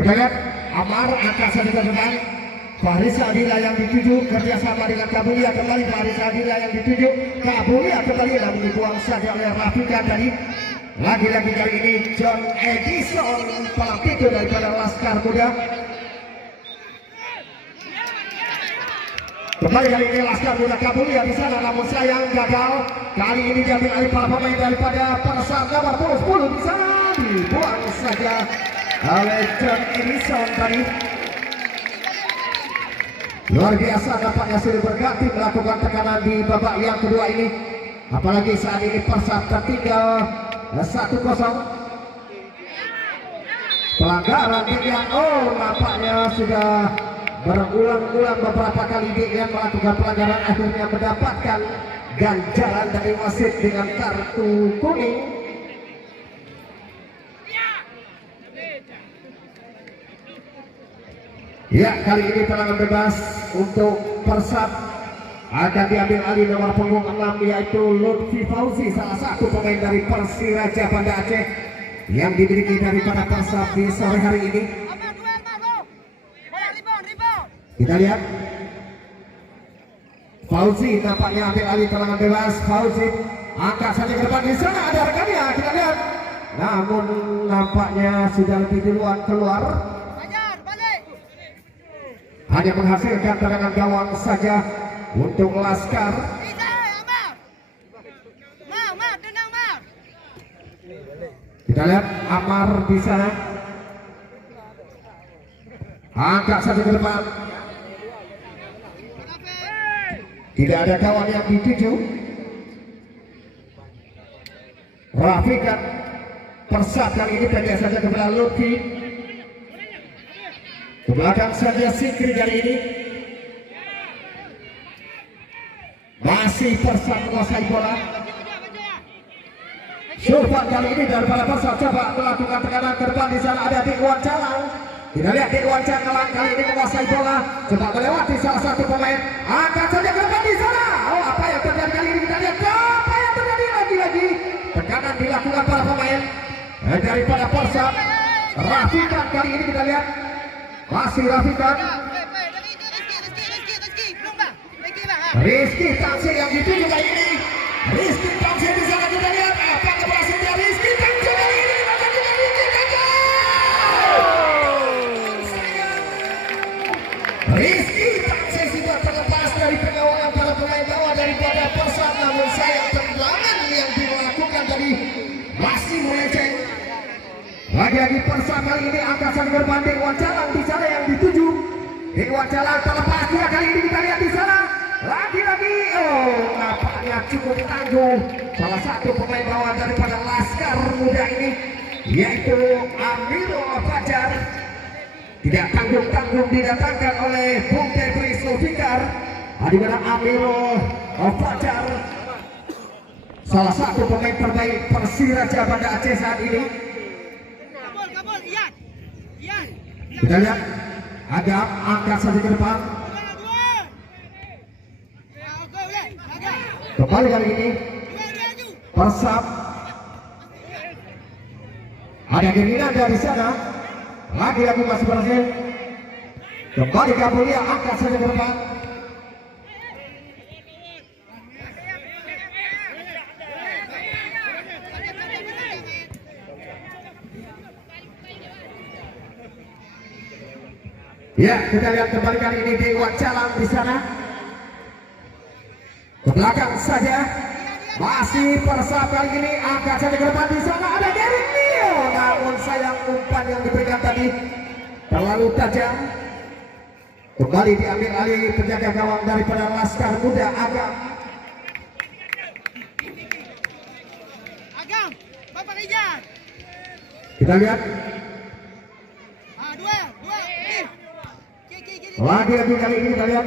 Kita lihat Amar angkat satu ke depan, Faris Adila yang dituju kerjasama dengan Kabulia, kembali Faris Adila yang dituju, Kabulia kembali lalu dibuang saja oleh Rafikan tadi. Lagi-lagi kali ini John Edison palang pintu daripada Laskar Muda. Kembali kali ini Laskar Muda, Kabulia di sana, namun sayang gagal. Kali ini diambil alih para pemain daripada Persab nomor 10 di sana, dibuang saja oleh John Edison tadi. Luar biasa nampaknya sudah berganti melakukan tekanan di babak yang kedua ini. Apalagi saat ini Persab tertinggal 1-0. Pelanggaran yang nampaknya sudah berulang-ulang beberapa kali dia melakukan pelanggaran, akhirnya mendapatkan ganjaran dari wasit dengan kartu kuning. Ya, kali ini tendangan bebas untuk Persab akan diambil alih nomor punggung 6, yaitu Lutfi Fauzi, salah satu pemain dari Persiraja Banda Aceh yang dimiliki daripada Persab di sore hari ini. Kita lihat Fauzi nampaknya ambil alih tendangan bebas. Fauzi angkat saja ke depan, di sana ada rekannya, kita lihat. Namun nampaknya sudah lebih duluan keluar. Hanya menghasilkan tendangan gawang saja untuk Laskar. Kita lihat Amar di sana, angkat saja ke depan. Tidak ada kawan yang dituju. Rafikan Persab kali ini pendek saja kepada Lutfi. Ke belakang saja Sikri kali ini. Masih Persab menguasai bola. Surpan kali ini daripada Persab coba melakukan tekanan ke depan. Di sana ada Iwan Calang. Kita lihat Iwan Calang kali ini menguasai bola, coba melewati salah satu pemain. Angkat saja ke depan di sana. Apa yang terjadi kali ini? Kita lihat apa yang terjadi lagi-lagi. Tekanan dilakukan para pemain daripada Persab. Rafikan kali ini kita lihat. Masih Rafikan. Rizky Tamzil yang dituju kali ini. Rizky Tamzil di sana kita lihat apa keberhasilan Rizky Tamzil kali ini. Maka kita Rizky Tamzil. Rizky Tamzil sudah terlepas dari pengawalan para pemain bawah daripada Persab, namun sayang tendangan yang dilakukan tadi masih melenceng. Lagi-lagi Persab kali ini angkasa berbanding Wacalan di sana yang dituju. Di Wacalan terlepas dia kali ini kita lihat di sana. Lagi-lagi, nampaknya cukup tangguh salah satu pemain bawah daripada Laskar Muda ini, yaitu Amirul Fajar. Tidak tanggung-tanggung didatangkan oleh Bung Tebri Sulfikar. Di mana Amirul Fajar, salah satu pemain terbaik Persiraja Banda Aceh saat ini. Kita lihat ada angkat saja ke depan. Kembali kali ini Persab, ada Gerindra di sana. Lagi-lagi masih berhasil. Kembali Kabulia, angkat saja ke depan. Ya, kita lihat kembali kali ini di Wacalan di sana. Ke belakang saja. Masih Persab kali ini angkat saja ke depan di sana ada Derek Neo. Namun sayang umpan yang diberikan tadi terlalu tajam. Kembali diambil alih penjaga gawang daripada Laskar Muda Agam. Agam, Bapak Rizal. Kita lihat Dua. lagi-lagi kali ini kita lihat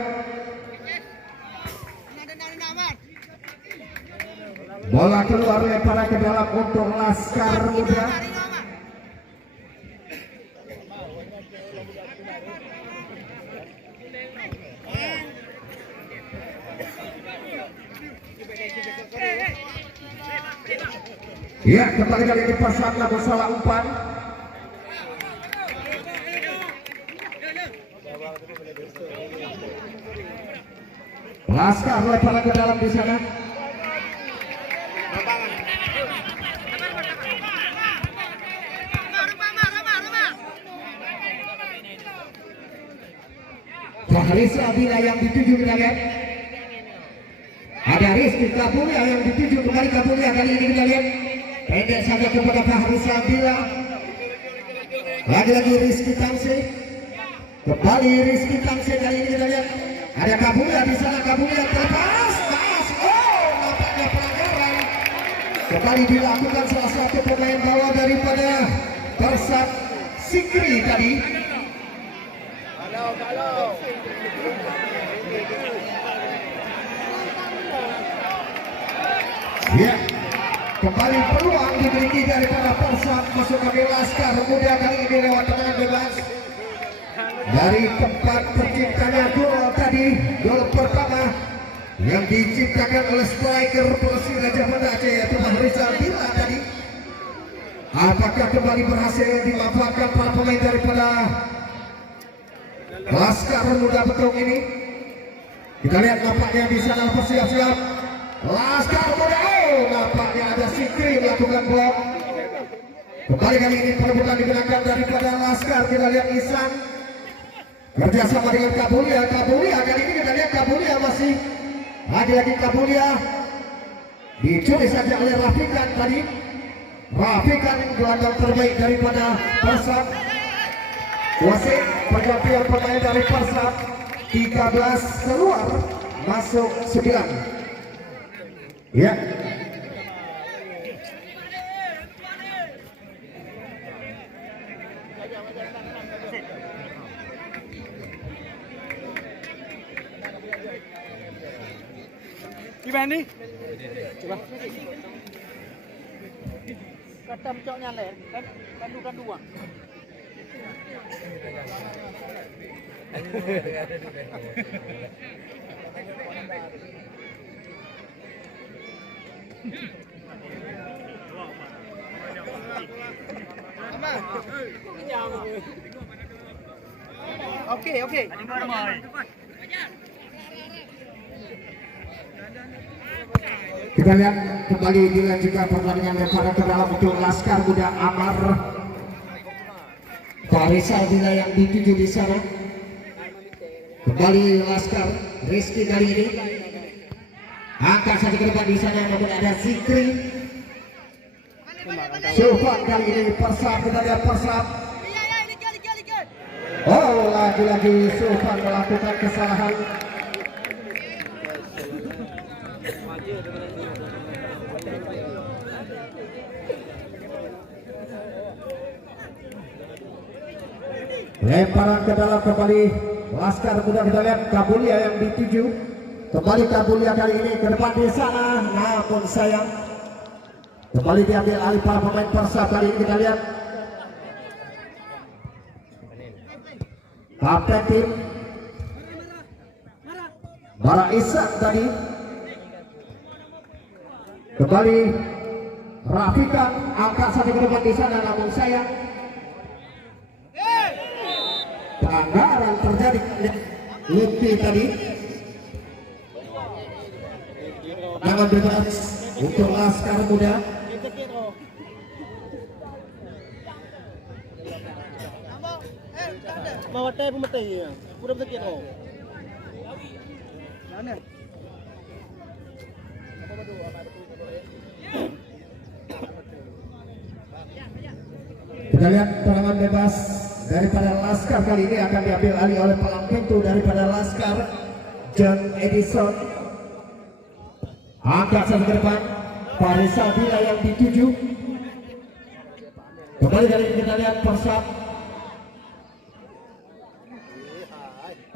bola keluar lemparan ke dalam untuk Laskar Muda. Ya, kembali kali ini Persab namun salah umpan. Laskar lemparan ke dalam di sana. Fahrisa Abila yang dituju kita lihat. Ada Rizky Kabulia yang dituju kembali Kabulia kali ini kita lihat. Pendek saja kepada Fahrisa Abila. Lagi-lagi Rizky Tamzil. Kembali Rizky Tamzil kali ini kita lihat. Ada Kabulia di sana, Kabulia terlepas. Nampaknya pelanggaran. Kembali dilakukan salah satu pemain bawah daripada Persab, Sikri tadi. Ya, kembali peluang dimiliki daripada Persab masuk ke Laskar Muda kali ini lewat tendangan bebas. Dari tempat terciptanya gol tadi, gol pertama yang diciptakan oleh striker Persiraja Banda Aceh yaitu Fahrisa Abila tadi. Apakah kembali berhasil dimanfaatkan para pemain daripada Laskar Muda Betung ini? Kita lihat nampaknya di sana bersiap-siap Laskar Muda. Nampaknya ada Sikri melakukan blok. Kembali kali ini perebutan digunakan daripada Laskar. Kita lihat Isan kerjasama dengan Kabulia. Kabulia kali ini kita lihat Kabulia masih lagi-lagi Kabulia dicuri saja oleh Rafikan tadi. Rafikan gelandang terbaik daripada Persab. Wasit pergantian pemain dari Persab 13 keluar masuk 9. Ya. Gimana nih? Coba. Kata coknya leh, kan dua. Oke. Kita lihat kembali dilanjutkan pertandingan lempar ke dalam untuk Laskar Muda Amar. Parisa Dila yang dituju di sana. Kembali Laskar Rizky kali ini angkat satu ke depan di sana, namun ada Zikri. Sulfan kali ini Persab, kita lihat Persab. Oh, lagi-lagi Sulfan melakukan kesalahan. Lemparan ke dalam kembali Laskar Muda, kita lihat Kabulia yang dituju. Kembali Kabulia kali ini ke depan di sana, namun sayang kembali diambil alih para pemain Persab. Kali ini kita lihat kapten tim Bara Isak tadi. Kembali Rafikan angkat satu ke depan di sana, namun sayang pelanggaran terjadi. Lutfi tadi tangan bebas untuk Laskar Muda. Bawa teh pemetih ya. Udah betul kira. Mana? Kita lihat tendangan bebas daripada Laskar kali ini akan diambil alih oleh palang pintu daripada Laskar, John Edison. Angkat satu ke depan, Parisa Dila yang dituju. Kembali kali ini kita lihat Persab.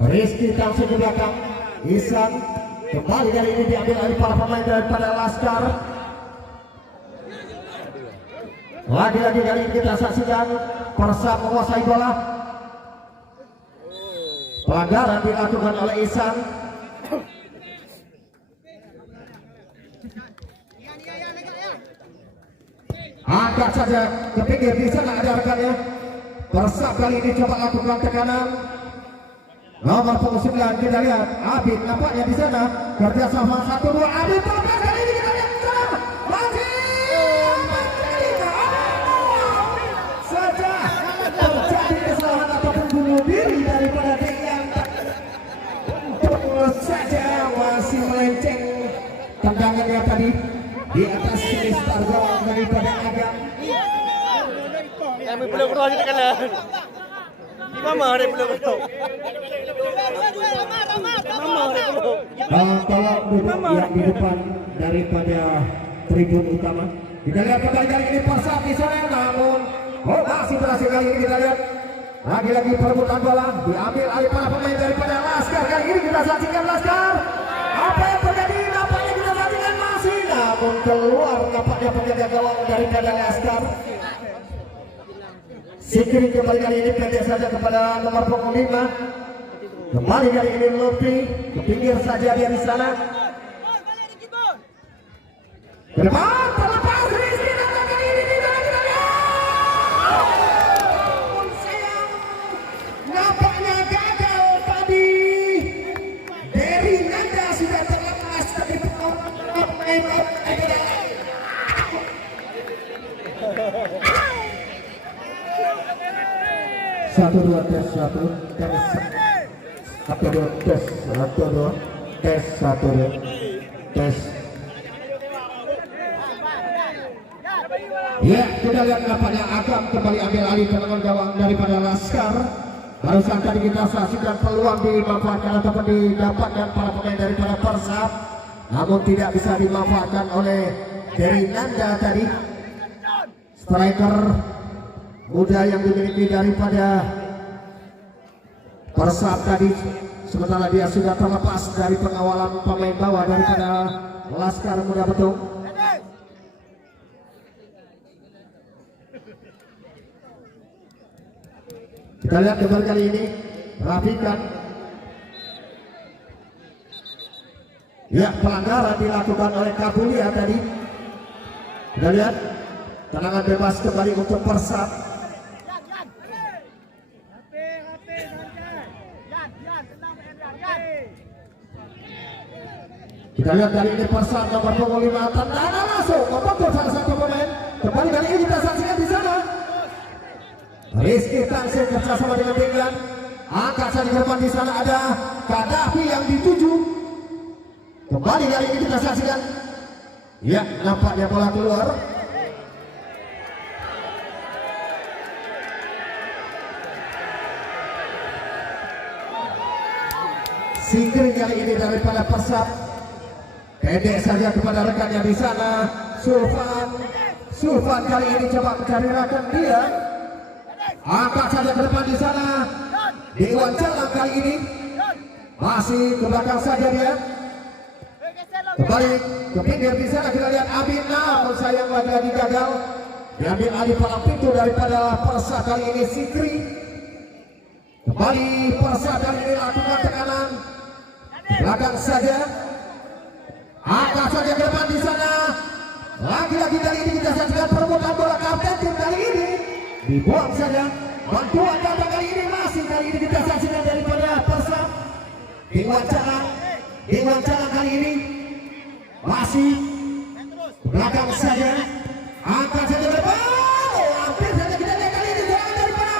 Rizky langsung ke belakang, Isan. Kembali kali ini diambil alih para pemain daripada Laskar. Lagi-lagi kali ini kita saksikan Persab menguasai bola. Pelanggaran dilakukan oleh Isan. Angkat saja ke pinggir, di sana ada rekannya. Persab kali ini coba lakukan tekanan. Nomor 9 kita lihat Abid nampaknya di sana, kerjasama 1-2 Abid kali ini kita lihat masih saja terjadi kesalahan ataupun bunuh diri daripada Deyan. Terus saja masih melenceng tendangannya tadi di atas selistar gawang daripada Agam. Kami belum keluar kita kan lah. Mama dia belum keluar. Mama dia belum. Tolong duduk yang di depan daripada tribun utama. Kita lihat kembali kali ini Persab di sana, namun masih berhasil kali ini. Kita lihat lagi-lagi perebutan bola diambil alih para pemain daripada Laskar. Kali ini kita saksikan Laskar. Apa yang terjadi? Nampaknya kita saksikan masih, namun keluar nampaknya penjaga gawang daripada Laskar. Sikri kembali kali ini pendek saja kepada nomor 5. Kembali kali ini Lutfi ke pinggir saja dia di sana. Ke depan terlepas Rizky dan kali ini kita lihat. Sayang, nampaknya gagal tadi. Dari Nanda sudah terlepas tapi pemain 1-2 tes 1 tes 1-2 tes 1-2 tes 1-2 tes. Ya, kita lihat nampaknya Agam kembali ambil alih tendangan gawang daripada Laskar. Barusan tadi kita saksikan peluang dimanfaatkan ataupun didapatkan para pemain daripada Persab, namun tidak bisa dimanfaatkan oleh Dery Nanda tadi, striker muda yang dimiliki daripada Persab tadi. Sementara dia sudah terlepas dari pengawalan pemain bawah daripada Laskar Muda Betung. Kita lihat kembali kali ini Rafikan. Ya, pelanggaran dilakukan oleh Kabulia tadi. Kita lihat tendangan bebas kembali untuk Persab. Kita lihat dari ini Persab nomor 25 tendana masuk memukul salah satu pemain. Kembali kali ini kita saksikan di sana. Rizky Tangsir kerjasama dengan Denglan. Angkat saja ke depan, di sana ada Kadafi yang dituju. Kembali kali ini kita saksikan. Ya, nampaknya bola keluar. Sikri kali ini daripada Persab. Pendek saja kepada rekannya di sana. Sulfan kali ini coba mencari rekan dia. Angkat saja ke depan di sana. Dewan Jalan kali ini masih ke belakang saja dia. Kembali ke pinggir di sana kita lihat Abin, namun sayang lagi gagal. Diambil alih palang pintu daripada Persab kali ini Sikri. Kembali Persab kali ini lakukan tekanan belakang saja. Angkat saja ke depan di sana. Lagi-lagi kali ini kita saksikan perebutan bola kapten tim kali ini. Dibuang saja. Bantuan datang kali ini, masih kali ini kita saksikan daripada Persab. Dewan Jalan kali ini masih ke belakang saja. Angkat saja ke depan. Hampir saja kita lihat kali ini serangan daripada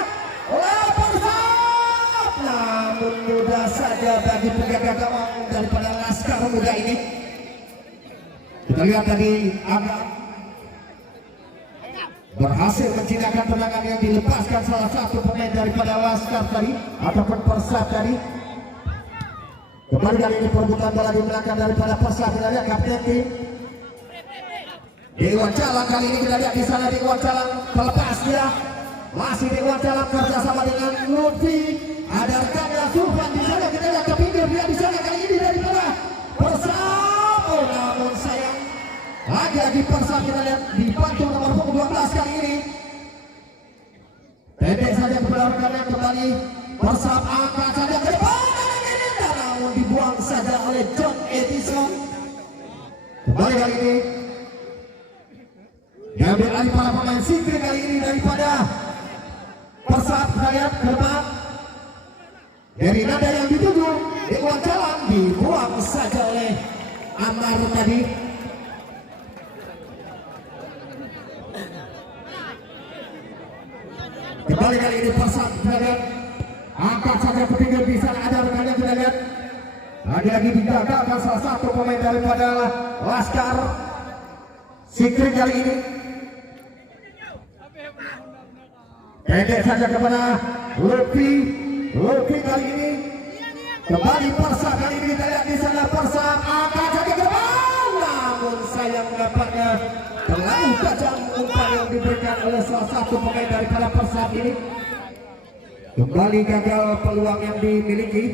Persab. Namun mudah saja bagi penjaga gawang daripada Laskar Muda ini. Kita lihat tadi agak berhasil menjinakkan tendangan yang dilepaskan salah satu pemain daripada Laskar tadi ataupun Persab tadi. Kembali kali ini perebutan bola di belakang daripada Persab. Kita lihat kapten tim Dewan Jalan kali ini, kita lihat di sana Dewan Jalan terlepas dia. Masih Dewan Jalan kerjasama dengan Lutfi. Ada rekannya Sulfan di sana, kita lihat ke pinggir dia di sana kali ini daripada Persab. Oh, namun sayang lagi-lagi Persab kita lihat dibantu nomor 12 kali ini. Pendek saja kepada rekannya, kembali Persab angkat saja ke depan, namun dibuang saja oleh John Edison. Kembali kali ini diambil alih para pemain Sikri kali ini daripada Persab. Kita lihat ke depan dari nada yang dituju Dewan Jalan, dibuang saja oleh Amar tadi. Kembali kali ini Persab kita lihat angkat saja ke pinggir di sana, ada rekannya kita lihat lagi-lagi digagalkan salah satu pemain daripada Laskar. Sikri kali ini pendek saja kepada Lutfi kali ini. Kembali Persab kali ini kita lihat di sana Persab angkat saja ke depan, namun sayang dapatnya terlalu tajam umpan yang diberikan oleh salah satu pemain daripada Persab ini. Kembali gagal peluang yang dimiliki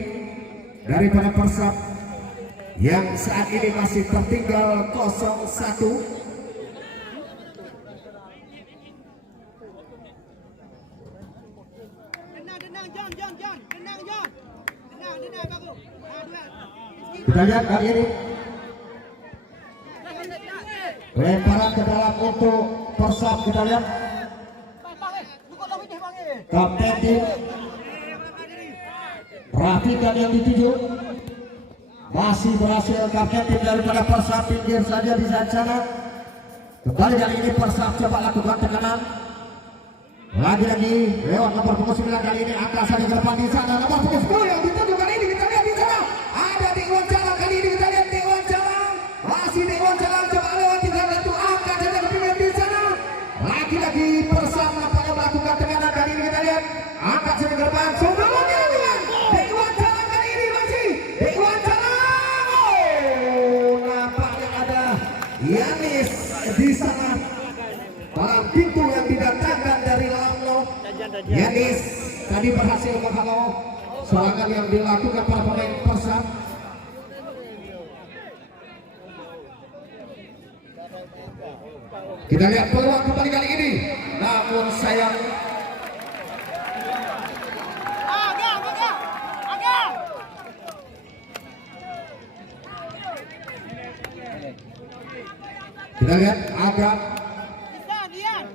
daripada Persab yang saat ini masih tertinggal 0-1. Kita lihat kali ini lemparan ke dalam untuk Persab. Kita lihat kapten tim Rafikan yang dituju, masih berhasil kapten tim daripada Persab pinggir saja di sana. Kembali kali ini Persab coba lakukan tekanan lagi-lagi lewat nomor 9 kali ini. Angkat saja ke depan di sana nomor 10 yang dituju kali ini. Kita lihat di sana ada Dewan Jalan kali ini. Kita lihat Dewan Jalan, masih Dewan Jalan coba lewat di sana itu, angkat saja ke pinggir di sana. Lagi-lagi Persab nampaknya melakukan tekanan kali ini. Kita lihat angkat saja ke depan, sebelum dilakukan Dewan Jalan kali ini, masih Dewan Jalan. Oh, nampaknya ada Yanis di sana. Palang pintu yang didatangkan dari Lamlo. Yanis tadi berhasil menghalau serangan yang dilakukan para pemain Persab. Kita lihat peluang kembali kali ini, namun sayang kita lihat agak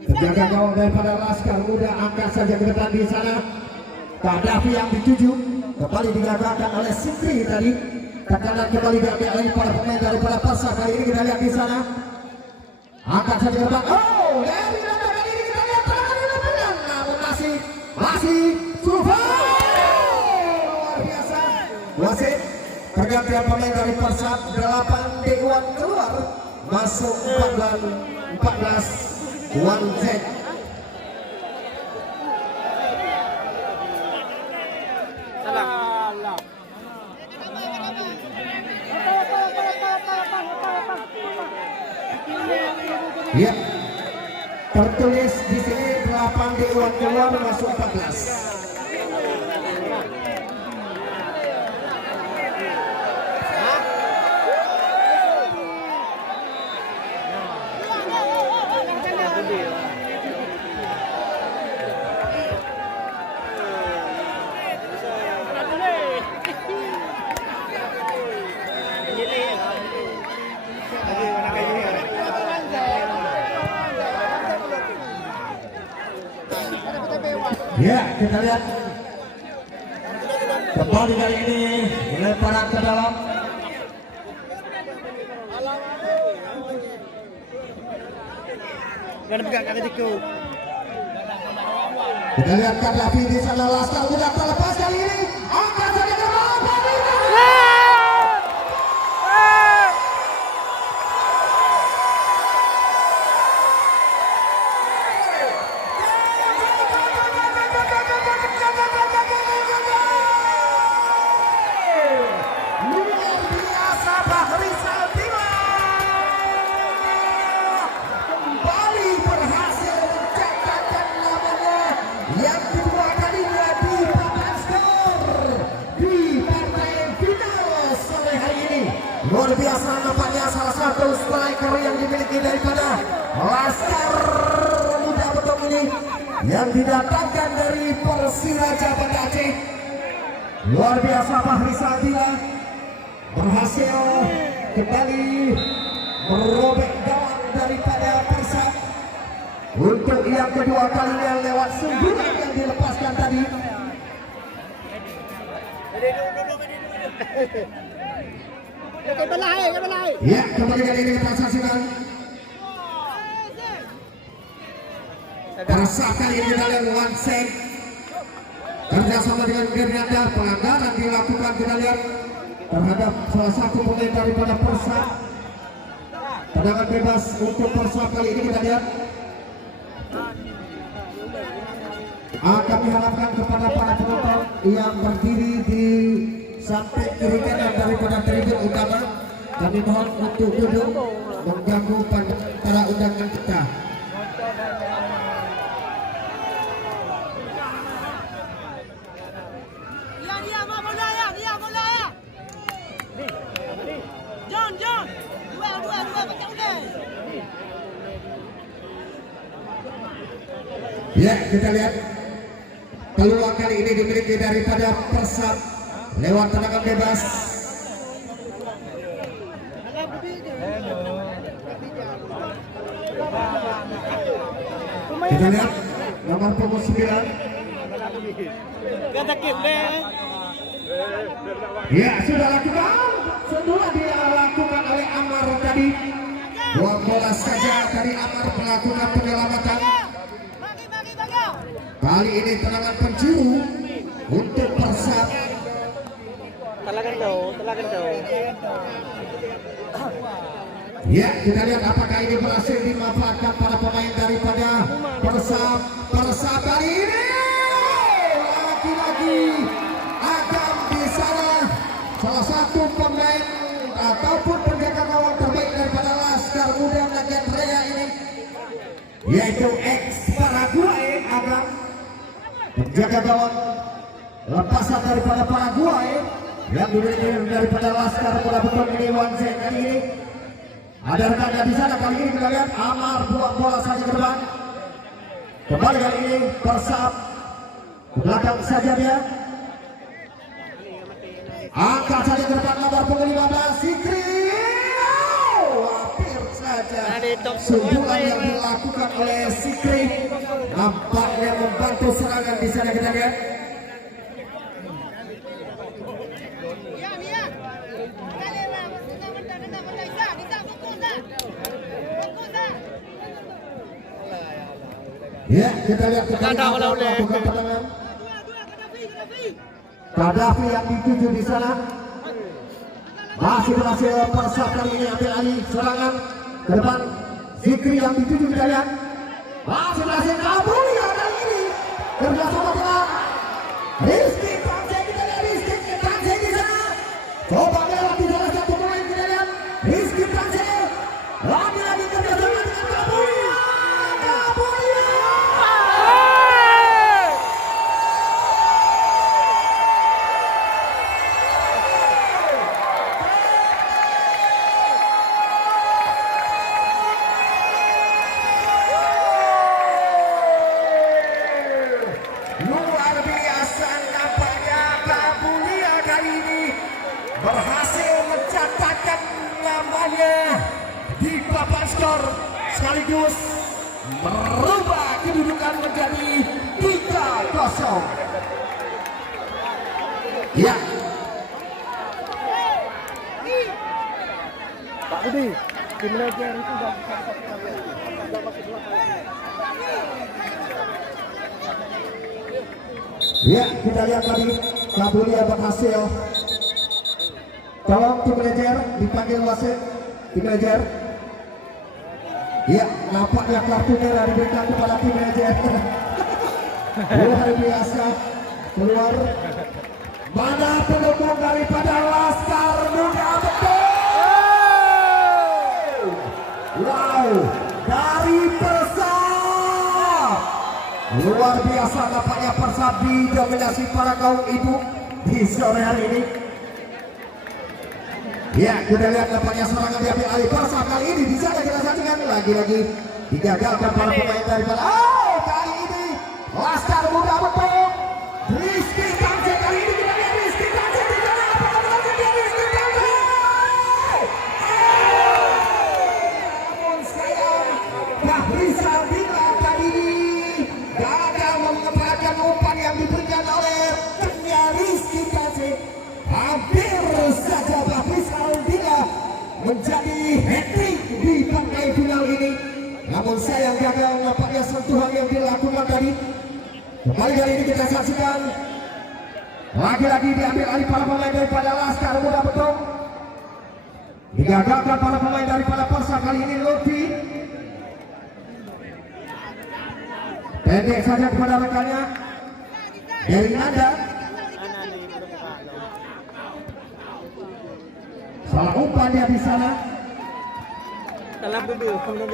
penjaga gawang daripada Laskar Muda. Angkat saja ke depan di sana Kadafi yang dituju, kembali digagalkan oleh Sikri tadi. tekanan kembali diambil oleh para pemain daripada Persib. Kali ini kita lihat di sana. Angkat saja terbang. Oh, dari mana kali ini kita lihat tendangan, namun masih survive. Luar biasa. Wasit pergantian pemain dari Persib, 8 Dewan keluar, masuk 14 One Z. Ya, tertulis di sini 8 Dewan keluar masuk 14. Ya, kita lihat kembali kali ini lemparan ke dalam. Kita lihat Kadafi di sana, Laskar sudah terlepas kali ini. Angkat saja ke bawah. Yang kedua kalinya di papan skor di partai final sore hari ini. Luar biasa nampaknya salah satu striker yang dimiliki daripada Laskar Muda Betung ini yang didatangkan dari Persiraja Banda Aceh. Luar biasa Fahri Sadila berhasil kembali merobek gawang daripada Persib. Untuk yang kedua kalinya lewat sundulan yang dilepaskan tadi. Ya, kembali kali ini kita saksikan. Persib kali ini kita lihat one set kerjasama dengan Gernanda. Pelanggaran dilakukan kita lihat terhadap salah satu pemain daripada Persib. Tendangan bebas untuk Persib kali ini kita lihat. Kami harapkan kepada para penonton yang berdiri di samping kiri kanan daripada tribun utama, kami mohon untuk duduk mengganggu para undangan kita. Ya, kita lihat peluang kali ini dimiliki daripada Persib lewat tendangan bebas. Kita lihat nomor punggung 9. Ya, sudah lakukan. Sudah dilakukan oleh Amar tadi. Buang bola saja dari Amar melakukan penyelamatan. Kali ini tendangan penjuru untuk Persib. Ya, kita lihat apakah ini berhasil dimanfaatkan para pemain daripada Persib. Persib kali ini lagi-lagi Agam di sana, salah satu pemain ataupun penjaga gawang terbaik daripada Laskar Muda Nagan Raya ini, yaitu ex Paraguay Agam. Penjaga gawang lepasan daripada Paraguay yang dimiliki daripada Laskar Muda Betung ini one set kali ini. Ada rekannya di sana kali ini kita lihat Amar buang bola saja ke depan. Kembali kali ini Persib ke belakang saja dia. Angkat saja ke depan nomor punggung 15 Sikri. Hampir saja sundulan yang dilakukan oleh Sikri nampaknya membantu serangan di sana kita lihat. Ya, kita lihat sekali melakukan tendangan. Kadafi yang dituju di sana masih berhasil Persib kali ini ambil alih serangan ke depan. Zikri yang dituju kita lihat masih berhasil kabur ya kali ini kerjasama dengan Rizky Tanjay. Kita lihat Rizky Tanjay di sana coba lewat di salah satu pemain. Kita lihat Rizky Tanjay lagi-lagi kerjasama dengan Kabulia. Luar biasa nampaknya Kabulia kali ini berhasil mencatatkan namanya di papan skor sekaligus merubah kedudukan menjadi 3-0. Ya, Pak Budi, tim manajer itu sudah masuk ya, kita lihat tadi Kabulia berhasil. Tolong tim manajer dipanggil wasit. Tim manajer. Ya, nampaknya kartu merah diberikan kepada tim manajer. Luar biasa. Keluar. Mana pendukung daripada Laskar Muda betul. Wow, dari Persib. Luar biasa nampaknya Persib didominasi para kaum ibu di sore hari ini. Ya, kita lihat nampaknya serangan diambil alih Persib kali ini. Di sana kita saksikan lagi-lagi digagalkan para pemain daripada kali ini Laskar Muda betul. Rizky Tanjay kali ini kita lihat Rizky Tanjay di sana. Apakah berhasil dia Rizky Tanjay? Namun sayang Fahrisa Bila kali ini gagal memanfaatkan umpan yang diberikan oleh timnya Rizky Tanjay. Hampir saja Fahrisa Bila menjadi hat-trick di partai final ini. Namun sayang gagal nampaknya sentuhan yang dilakukan tadi. Kembali kali ini kita saksikan lagi-lagi diambil alih para pemain daripada Laskar Muda betul. Digagalkan para pemain daripada Persib kali ini. Lutfi pendek saja kepada rekannya dari Nanda. Salah umpan dia di sana. Telam dulu, kalau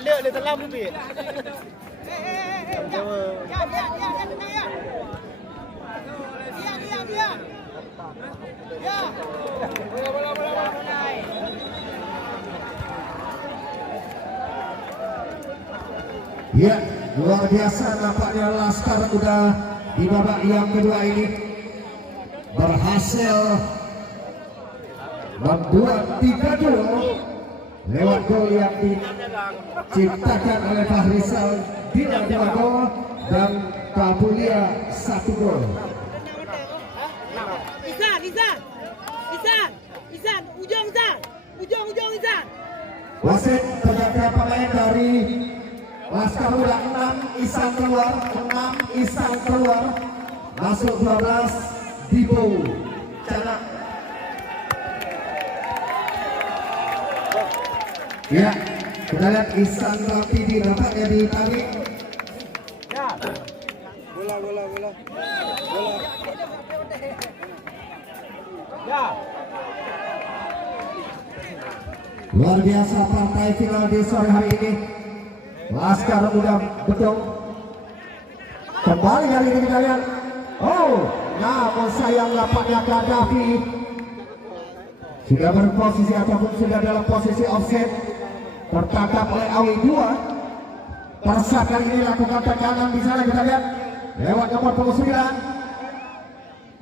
dia telam dulu. Ya, luar biasa nampaknya Laskar udah di babak yang kedua ini berhasil membuat 3-2 lewat gol yang diciptakan oleh Fahrizal Bila 2 gol dan Kabulia 1 gol. Izan, ujung Izan. Wasit terjaga pemain dari Laskar Muda 6 Isan keluar masuk 12 Dibo Canak. Ya, kita lihat Isan Rafidi nampaknya ditarik. Bola. Ya. Luar biasa partai final di sore hari ini. Laskar Muda betul. Kembali kali ini kita lihat. Namun sayang nampaknya Kadafi sudah berposisi ataupun sudah dalam posisi offset, tertangkap oleh Awi 2. Persib kali ini lakukan tekanan di sana kita lihat lewat nomor 9.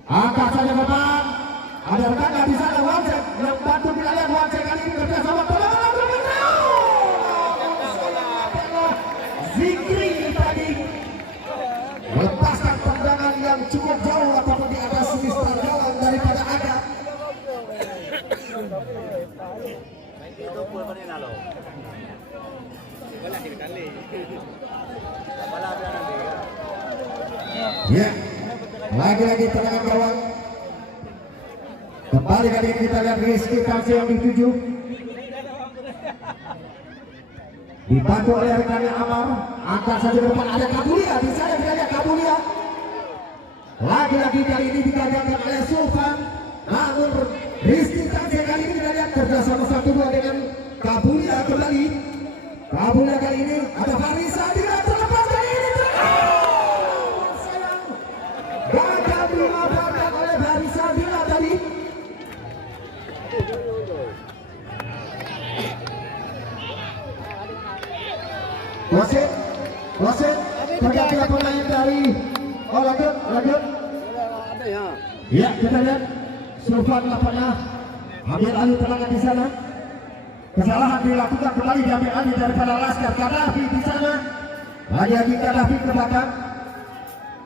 Angkat saja depan. Ada rekannya di sana Wancek yang bantu kita lihat Wancek kali ini kerja sama Zikri tadi melepaskan tendangan yang cukup jauh ataupun di atas semisal jalan daripada Ada. Ya, lagi-lagi tendangan gawang. Kembali kali ini kita lihat Rizky Tansi yang dituju. Dibantu oleh rekannya Amar. Angkat saja ke depan, ada Kabulia. Di sana kita lihat Kabulia. Lagi-lagi kali ini digagalkan oleh Sultan. Namun Rizky Tansi kali ini kita lihat kerjasama 1-2 dengan Kabulia kembali. Kabulia kali ini ada Farisa tidak terlepas kali ini. Gagal dimanfaatkan oleh Farisa Dila tadi. Wasit, tergantung pemain dari. Oh lanjut. Ya kita lihat Sultan lapangnya ambil alih tendangan di sana. Kesalahan dilakukan kembali diambil alih daripada Laskar Gaddafi di sana. Lagi-lagi Gaddafi ke belakang.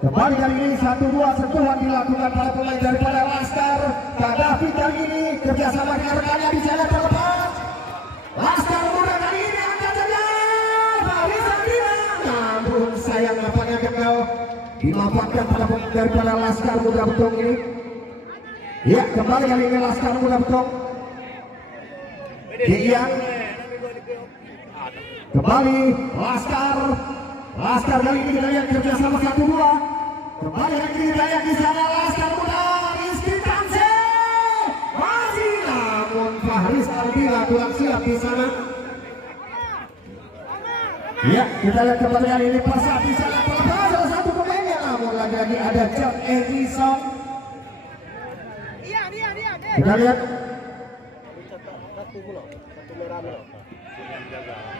Kembali kali ini 1-2 sentuhan dilakukan para pemain daripada Laskar Gaddafi kali ini kerjasama dengan rekannya di sana terlepas. Laskar muda kali ini angkat saja. Farisa Dila. Namun sayang nampaknya gagal dimanfaatkan pada pemain daripada Laskar Muda Betung ini. Ya kembali kali ini Laskar Muda Betung. Dian kembali Laskar kali ini kita lihat kerjasama 1-2. Kembali lagi kita lihat di sana Laskar Muda Rizky Tansi masih, namun Fahris Aldila kurang siap di sana. Ya kita lihat kembali kali ini pasal di sana terlepas salah satu pemainnya, namun lagi-lagi ada John Edison. Kita lihat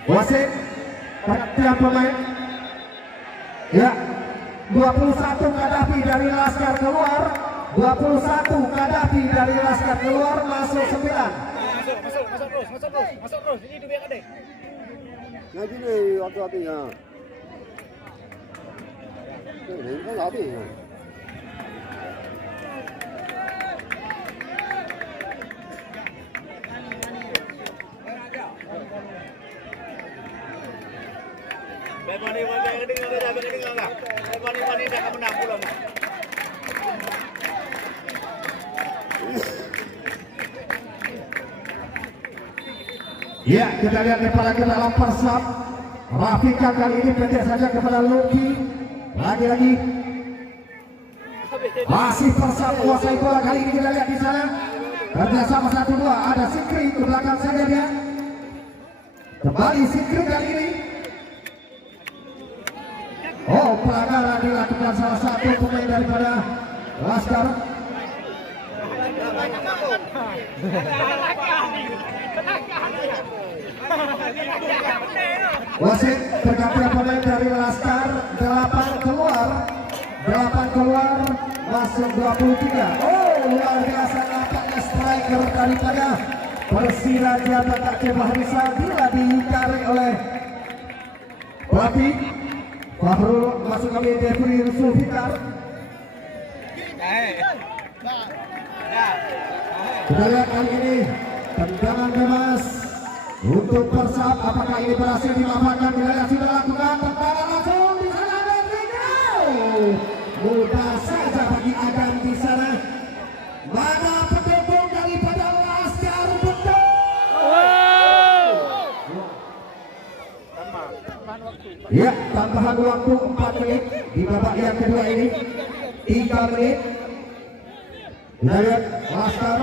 wasit tiap pemain. Ya 21 Gaddafi dari Laskar keluar, 21 Gaddafi dari Laskar keluar, masuk 9. Masuk terus. Ini dia kan deh. Nah gini hati-hatinya. Ini kan hati. Ya kita lihat kepada ke dalam persap. Rafika kali ini pendek saja kepada Luki. Lagi-lagi masih persap kuasai bola kali ini kita lihat di sana. Kerjasama 1-2 ada Sikri ke belakang saja dia. Kembali Sikri kali ini. Oh pelanggaran dilakukan salah satu pemain daripada Laskar. Wasit pergantian pemain dari Laskar 8 keluar masuk 23. Oh luar biasa nampaknya striker daripada Persiraja Batak Farisa Dila ditarik oleh pelatih Fahrul masuk kami Devri Sulfikar. Kita lihat kali ini tendangan bebas untuk Persab, apakah ini berhasil dimanfaatkan? Kita lihat sudah lakukan tendangan langsung di sana ada Ringo. Mudah saja bagi Adam di sana. Mana pendukung daripada Laskar Betung? Ya, tambahan waktu 4 menit di babak yang kedua ini. 3 menit. Kita lihat Laskar.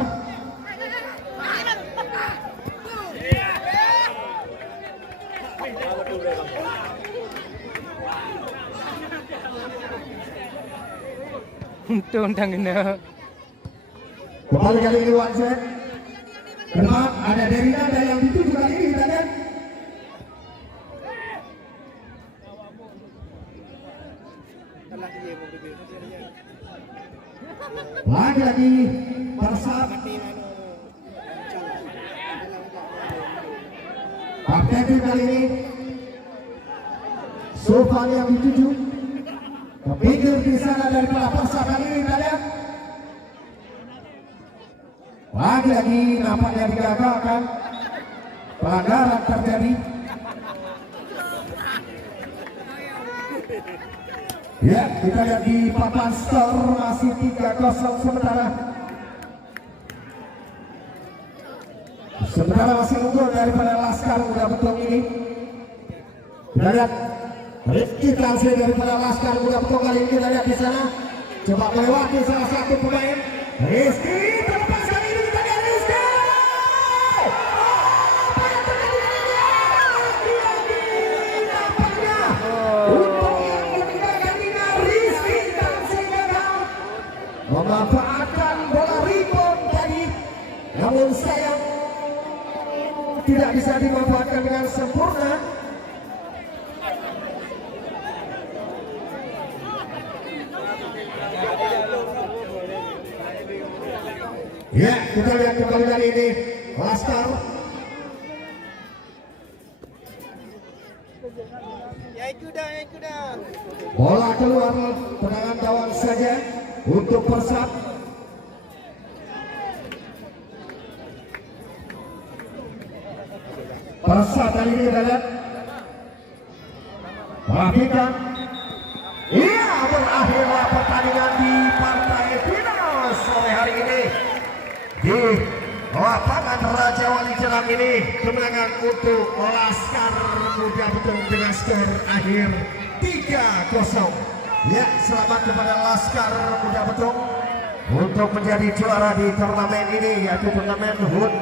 Tundang ini. Kembali kali ini Wanset. Depan ada Derina dan yang dituju kali ini kita lihat. Lagi-lagi Persab. Kapten kali ini Sultan yang dituju. Kepinggir di sana daripada Persab kali ini kita lihat. Lagi-lagi nampaknya digagalkan. pelanggaran terjadi. Ya, kita lihat di papan skor masih 3-0 sementara. Sementara masih unggul daripada Laskar Muda Betung ini. Kita lihat Rizky transfer daripada Laskar Muda Betung kali ini. Kita lihat di sana coba melewati salah satu pemain. Rizky terlepas kali ini, kita lihat Rizky. Apa yang terjadi? Lagi-lagi nampaknya untuk yang ketiga kalinya Rizky transfer gagal memanfaatkan bola rebound tadi, namun sayang tidak bisa dimanfaatkan dengan sempurna. Ya, kita lihat kembali kali ini Laskar. Ya itu dah. Bola keluar, tendangan gawang saja untuk Persab. Persab kali ini kita lihat Rafikan. Iya, berakhirlah pertandingan di partai final sore hari ini di lapangan Raja Wali Jeram ini. Kemenangan untuk Laskar Muda Betung dengan skor akhir 3-0. Ya, selamat kepada Laskar Muda Betung untuk menjadi juara di turnamen ini, yaitu turnamen HUT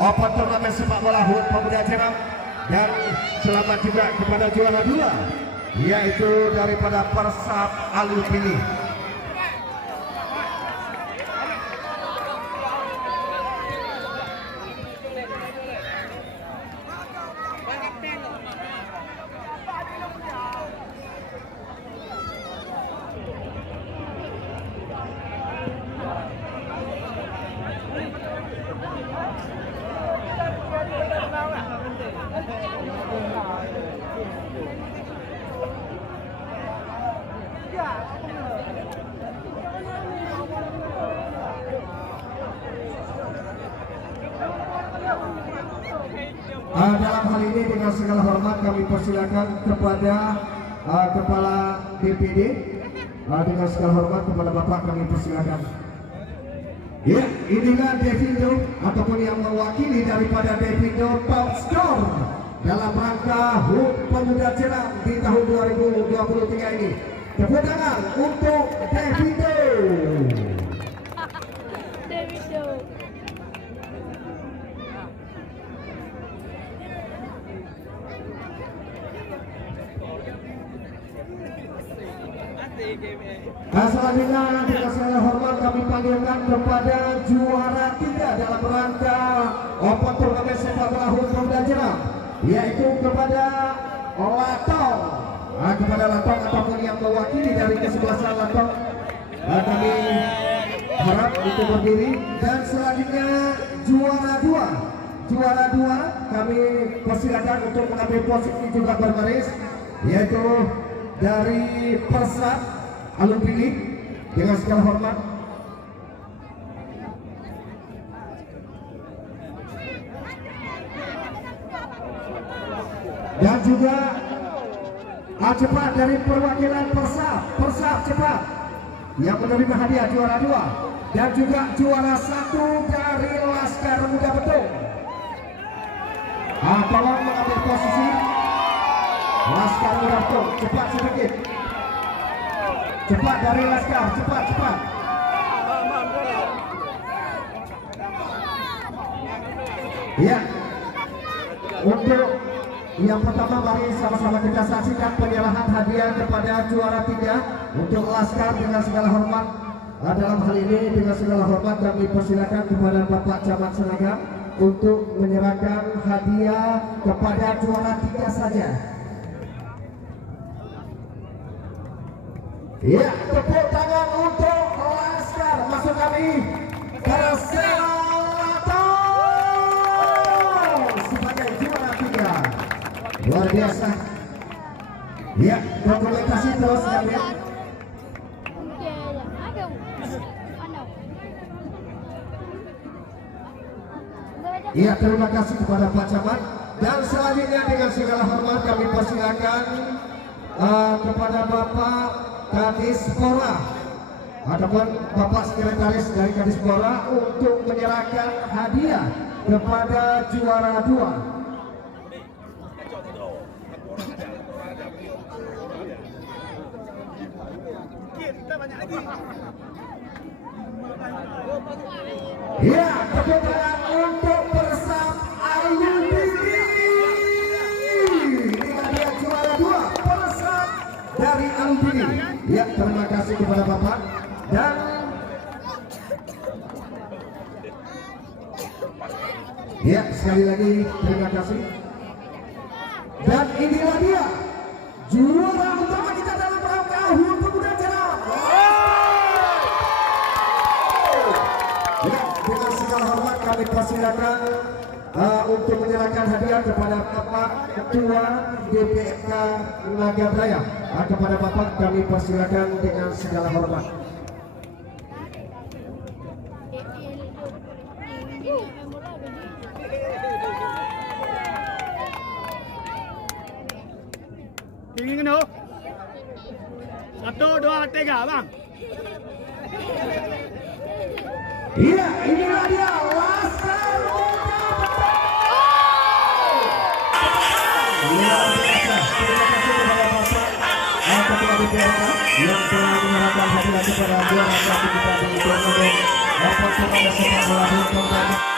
Open Turnamen Sepak Bola HUT Pemuda Jeram. Dan selamat juga kepada juara 2, yaitu daripada Persab Alupini. Dalam hal ini dengan segala hormat kami persilakan kepada Kepala DPD, dengan segala hormat kepada Bapak kami persilakan. Ya, inilah Devindo ataupun yang mewakili daripada Devindo Top Score dalam rangka HUT Pemuda Jeram di tahun 2023 ini. Tepuk tangan untuk Devindo. Selanjutnya dengan segala hormat kami panggilkan kepada juara 3 dalam rangka Open Turnamen Sepak Bola HUT Pemuda Jeram, yaitu kepada Latong. Kepada Latong ataupun yang mewakili dari kesebelasan Latong, kami harap untuk berdiri. Dan selanjutnya juara 2 kami persilakan untuk mengambil posisi juga berbaris, yaitu dari Persab Alupini dengan segala hormat. Dan juga cepat dari perwakilan Persab cepat yang menerima hadiah juara 2, dan juga juara 1 dari Laskar Muda Betung. Tolong mengambil posisi Laskar Muda Betung, cepat sedikit. Cepat dari Laskar, cepat. Ya, untuk yang pertama mari sama-sama kita saksikan penyerahan hadiah kepada juara 3 untuk Laskar dengan segala hormat. Dalam hal ini dengan segala hormat kami persilakan kepada Bapak Camat Seragam untuk menyerahkan hadiah kepada juara 3 saja. Ya, tepuk tangan untuk Laskar, maksud kami Persela Latong sebagai juara 3. Luar biasa. Ya, dokumentasi terus kami. Ya, terima kasih kepada Pak Camat. Dan selanjutnya dengan segala hormat kami persilakan kepada Bapak Kadispora ataupun Bapak Sekretaris dari Kadispora untuk menyerahkan hadiah kepada juara 2. Ya, tepuk tangan untuk Persab Ayu Tinggi. Inilah dia juara 2 Persab dari Ayu Tinggi. Ya, terima kasih kepada Bapak dan ya, sekali lagi terima kasih. Dan inilah dia juara utama kita dalam rangka HUT Pemuda Jalan. Ya, dengan segala hormat kami persilakan untuk menyerahkan hadiah kepada Bapak Ketua DPRK Nagabraya. Kepada Bapak kami persilakan dengan segala hormat. Ini kan oh. 1, 2, 3 bang. Iya, inilah dia Laskar Ketua DPRK yang telah menyerahkan hadiah kepada juara 1 kita di turnamen Bapak Sepak Bola